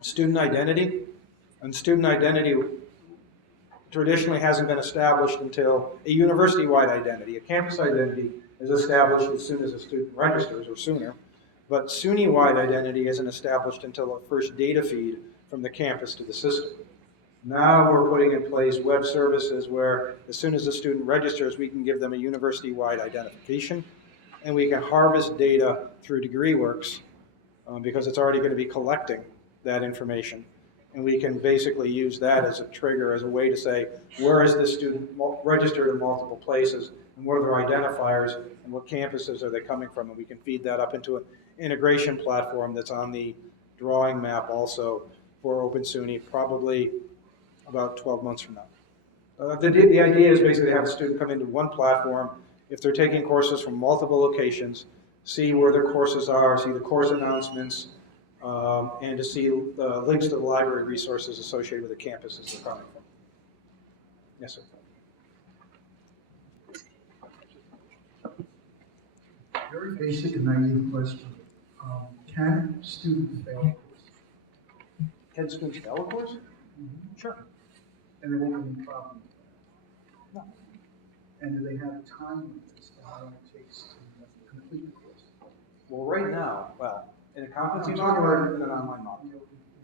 student identity, and student identity traditionally hasn't been established until a university-wide identity. A campus identity is established as soon as a student registers, or sooner, but SUNY-wide identity isn't established until the first data feed from the campus to the system. Now we're putting in place web services where as soon as the student registers, we can give them a university-wide identification, and we can harvest data through DegreeWorks because it's already going to be collecting that information. And we can basically use that as a trigger, as a way to say, where is this student registered in multiple places, and what are their identifiers, and what campuses are they coming from, and we can feed that up into an integration platform that's on the drawing map also for Open SUNY, probably about 12 months from now. The idea is basically to have a student come into one platform. If they're taking courses from multiple locations, see where their courses are, see the course announcements, and to see the links to the library resources associated with the campuses they're coming from. Yes, sir. Very basic and naive question. Can students fail a course? Can students fail a course? Mm-hmm. Sure. And there won't be any problem with that? No. And do they have time limits to how long it takes to complete the course? Well, right now, in a competency I'm model talking or about in an online model?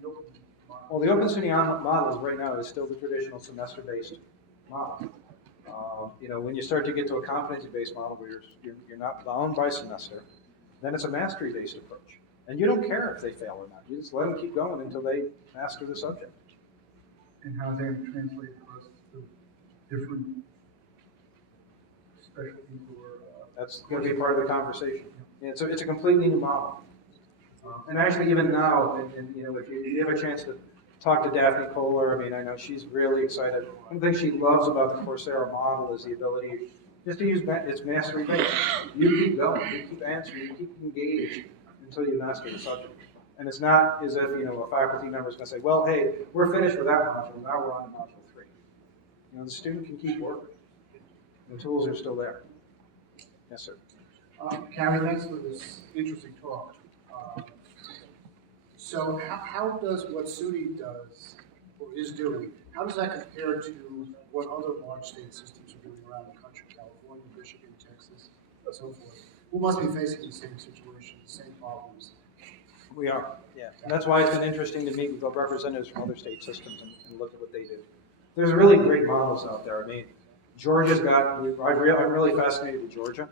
the open model. Well, the Open SUNY model right now is still the traditional semester-based model. You know, when you start to get to a competency-based model where you're not bound by semester, then it's a mastery-based approach. And you don't care if they fail or not. You just let them keep going until they master the subject. And how is that going to translate across the different specialties or? That's going to be part of the conversation. And so it's a completely new model. And actually, even now, and you know, if you have a chance to talk to Daphne Kohler, I mean, I know she's really excited. One thing she loves about the Coursera model is the ability just to use it's mastery based. You keep going, you keep answering, you keep engaged until you master the subject. And it's not as if, you know, a faculty member is going to say, well, hey, we're finished with that module, now we're on to module 3. You know, the student can keep working. The tools are still there. Yes, sir. Carey, thanks for this interesting talk. So how does what SUNY does, or is doing, how does that compare to what other large state systems are doing around the country, California, Michigan, Texas, and so forth? Who must be facing the same situation, the same problems? We are, yeah. And that's why it's been interesting to meet with the representatives from other state systems and look at what they do. There's really great models out there. I mean, Georgia's got, I'm really fascinated with Georgia.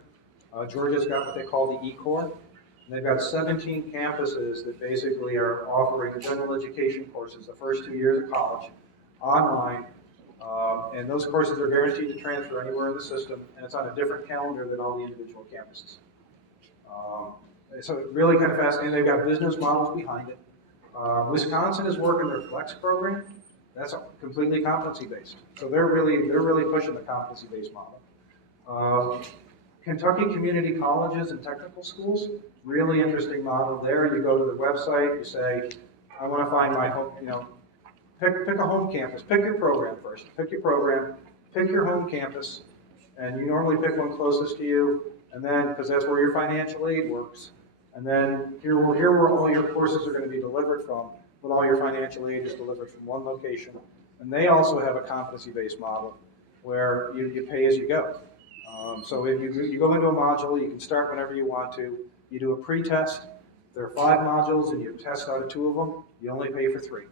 Georgia's got what they call the E-Core. And they've got 17 campuses that basically are offering general education courses the first 2 years of college, online. And those courses are guaranteed to transfer anywhere in the system, and it's on a different calendar than all the individual campuses. So really kind of fascinating. They've got business models behind it. Wisconsin is working their flex program. That's completely competency-based. So they're really pushing the competency-based model. Kentucky Community Colleges and Technical Schools, really interesting model there. You go to the website, you say, I want to find my home, pick a home campus. Pick your program first. Pick your program, pick your home campus, and you normally pick one closest to you, and then, because that's where your financial aid works, and then here where all your courses are going to be delivered from, but all your financial aid is delivered from one location. And they also have a competency-based model where you pay as you go. So if you go into a module, you can start whenever you want to. You do a pre-test. There are 5 modules, and you test out of 2 of them. You only pay for 3.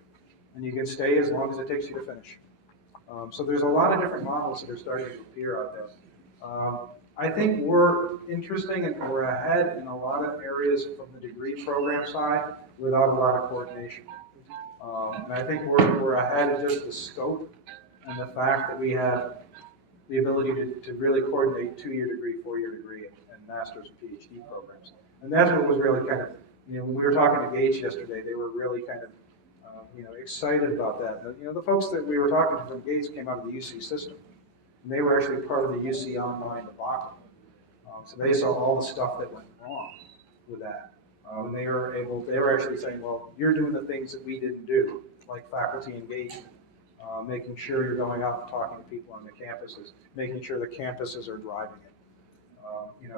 And you can stay as long as it takes you to finish. So there's a lot of different models that are starting to appear out there. I think we're interesting and we're ahead in a lot of areas from the degree program side without a lot of coordination. And I think we're ahead in just the scope and the fact that we have the ability to really coordinate 2-year degree, 4-year degree, and master's and PhD programs. And that's what was really kind of, when we were talking to Gates yesterday, they were really kind of, excited about that. The folks that we were talking to from Gates came out of the UC system. And they were actually part of the UC online debacle. So they saw all the stuff that went wrong with that. And they were actually saying, well, you're doing the things that we didn't do, like faculty engagement, making sure you're going out and talking to people on the campuses, making sure the campuses are driving it.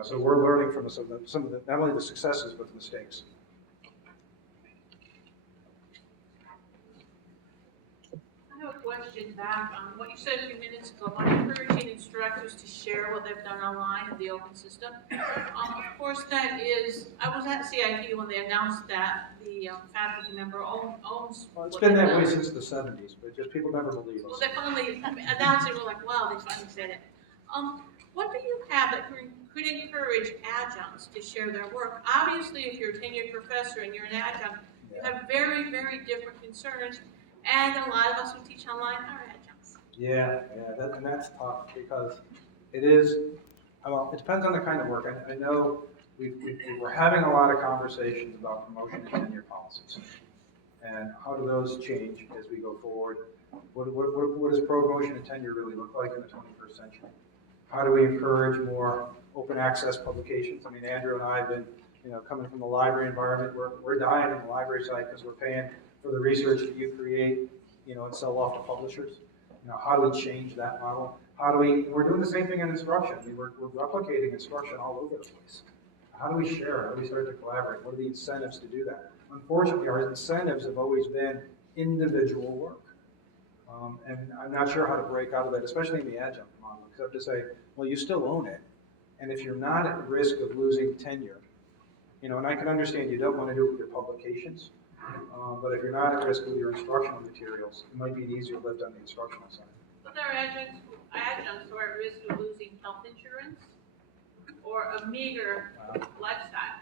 So we're learning from some of the, not only the successes, but the mistakes. I have a question back on what you said a few minutes ago about encouraging instructors to share what they've done online in the open system. Of course, that is, I was at CIT when they announced that the faculty member owns. Well, it's been that way since the 70s, but just people never believe us. Well, they finally announced it, we're like, wow, they finally said it. What do you have that could encourage adjuncts to share their work? Obviously, if you're a tenured professor and you're an adjunct, you have very, very different concerns. And a lot of us who teach online are adjuncts. Yeah, and that's tough because it is, well, it depends on the kind of work. I know we're having a lot of conversations about promotion and tenure policies. And how do those change as we go forward? What does promotion and tenure really look like in the 21st century? How do we encourage more open access publications? I mean, Andrew and I have been, coming from the library environment, we're dying on the library side because we're paying for the research that you create, and sell off to publishers. How do we change that model? We're doing the same thing in instruction. I mean, we're replicating instruction all over the place. How do we share? How do we start to collaborate? What are the incentives to do that? Unfortunately, our incentives have always been individual work. And I'm not sure how to break out of that, especially in the adjunct model, except to say, well, you still own it. And if you're not at risk of losing tenure, and I can understand you don't want to do it with your publications, but if you're not at risk with your instructional materials, it might be an easier lift on the instructional side. But there are adjuncts who are at risk of losing health insurance or a meager lifestyle.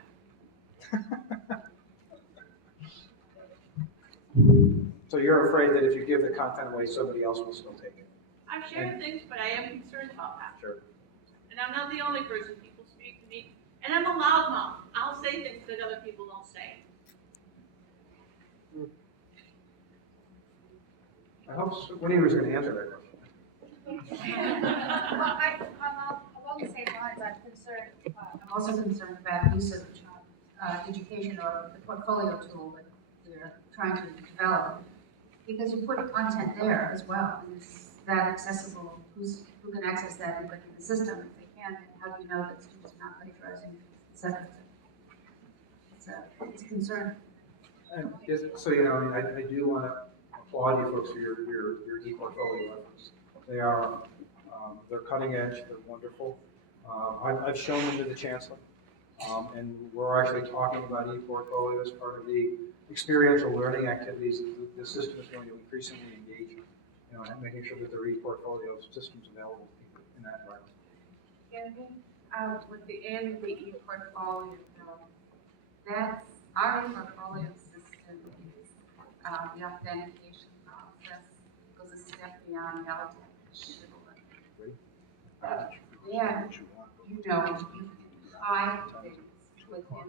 So you're afraid that if you give the content away, somebody else will still take it? I've shared things, but I am concerned about that. Sure. And I'm not the only person. People speak to me. And I'm a loudmouth. I'll say things that other people don't say. I hope Winnie was going to answer that question. Along the same lines, I'm also concerned about use of education or the portfolio tool that we're trying to develop, because you put content there as well. And is that accessible? Who can access that and look in the system if they can? And how do you know that students are not plagiarizing, etc.? It's a concern. And so, you know, I mean, I do want to applaud you folks for your e-portfolio efforts. They are, they're cutting edge, they're wonderful. I've shown them to the Chancellor, and we're actually talking about e-portfolio as part of the experiential learning activities that the system is going to increasingly engage in, you know, and making sure that there are e-portfolio systems available to people in that environment. With the end of the e-portfolio, that's our e-portfolio system is the authentication process goes a step beyond validation. Yeah, you know, you can hide things within,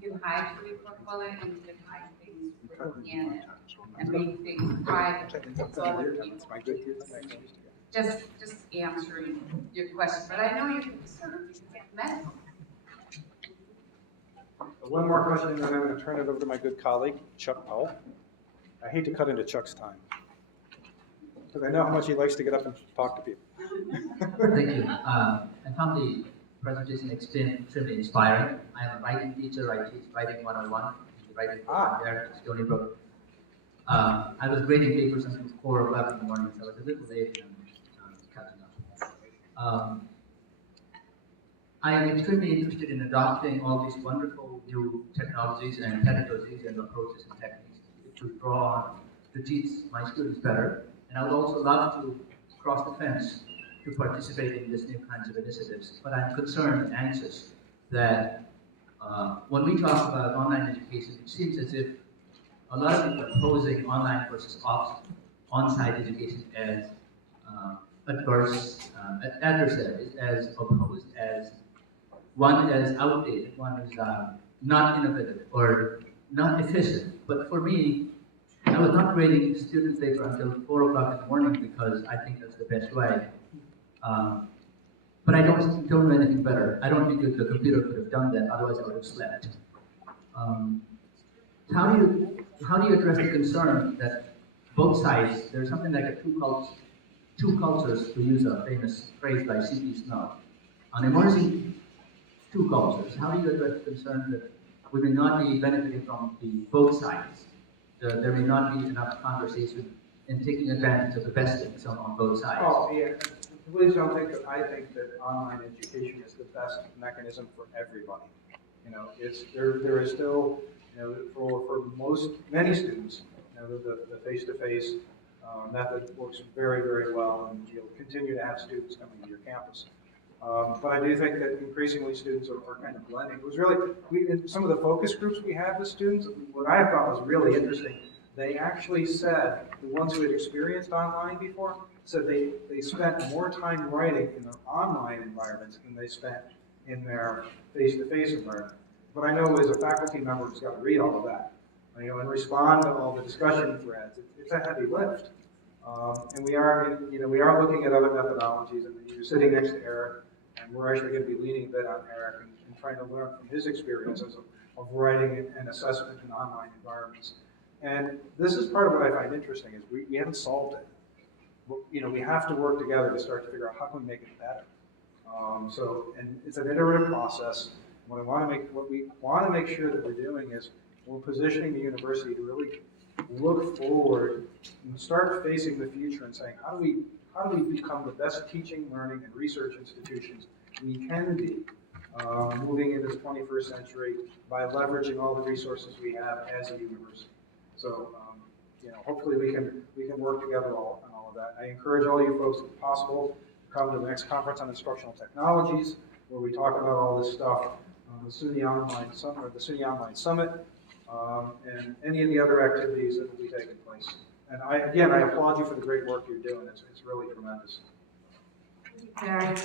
you can hide your e-portfolio and you can hide things within it and make things private. So other people just answering your question, but I know you're concerned with medical. One more question, and then I'm going to turn it over to my good colleague, Chuck Powell. I hate to cut into Chuck's time, because I know how much he likes to get up and talk to people. Thank you. I found the presentation extremely inspiring. I am a writing teacher. I teach writing 101 in the writing program there at Stony Brook. I was grading papers until 4 or 11 in the morning, so I was a little late and catching up. I am extremely interested in adopting all these wonderful new technologies and pedagogies and approaches and techniques to draw on to teach my students better. And I would also love to cross the fence to participate in these new kinds of initiatives. But I'm concerned and anxious that when we talk about online education, it seems as if a lot of people are posing online versus on-site education as adversaries, as opposed as one as outdated, one is not innovative or not efficient. But for me, I was not grading students' paper until 4 o'clock in the morning because I think that's the best way. But I don't know anything better. I don't think the computer could have done that, otherwise I would have slept. How do you address the concern that both sides, there's something like a two cultures, to use a famous phrase by C.P. Snow, on emerging two cultures? How do you address the concern that we may not be benefiting from both sides? There may not be enough conversation in taking advantage of the best things on both sides. Oh, yeah. Please don't think that I think that online education is the best mechanism for everybody. You know, there is still, you know, for many students, you know, the face-to-face method works very, very well, and you'll continue to have students coming to your campus. But I do think that increasingly students are kind of blending. It was really, in some of the focus groups we had with students, what I thought was really interesting, they actually said, the ones who had experienced online before, said they spent more time writing in their online environments than they spent in their face-to-face environment. But I know as a faculty member who's got to read all of that, you know, and respond to all the discussion threads, it's a heavy lift. And we are looking at other methodologies, and you're sitting next to Eric, and we're actually going to be leaning a bit on Eric and trying to learn from his experiences of writing and assessment in online environments. And this is part of what I find interesting is we haven't solved it. You know, we have to work together to start to figure out how can we make it better. And it's an iterative process. What we want to make sure that we're doing is we're positioning the university to really look forward and start facing the future and saying, how do we become the best teaching, learning, and research institutions we can be moving into the 21st century by leveraging all the resources we have as a university. So, you know, hopefully we can work together on all of that. I encourage all you folks, if possible, to come to the next conference on instructional technologies, where we talk about all this stuff, the SUNY Online Summit, or the SUNY Online Summit, and any of the other activities that will be taking place. And I applaud you for the great work you're doing. It's really tremendous. Thank you, Carey.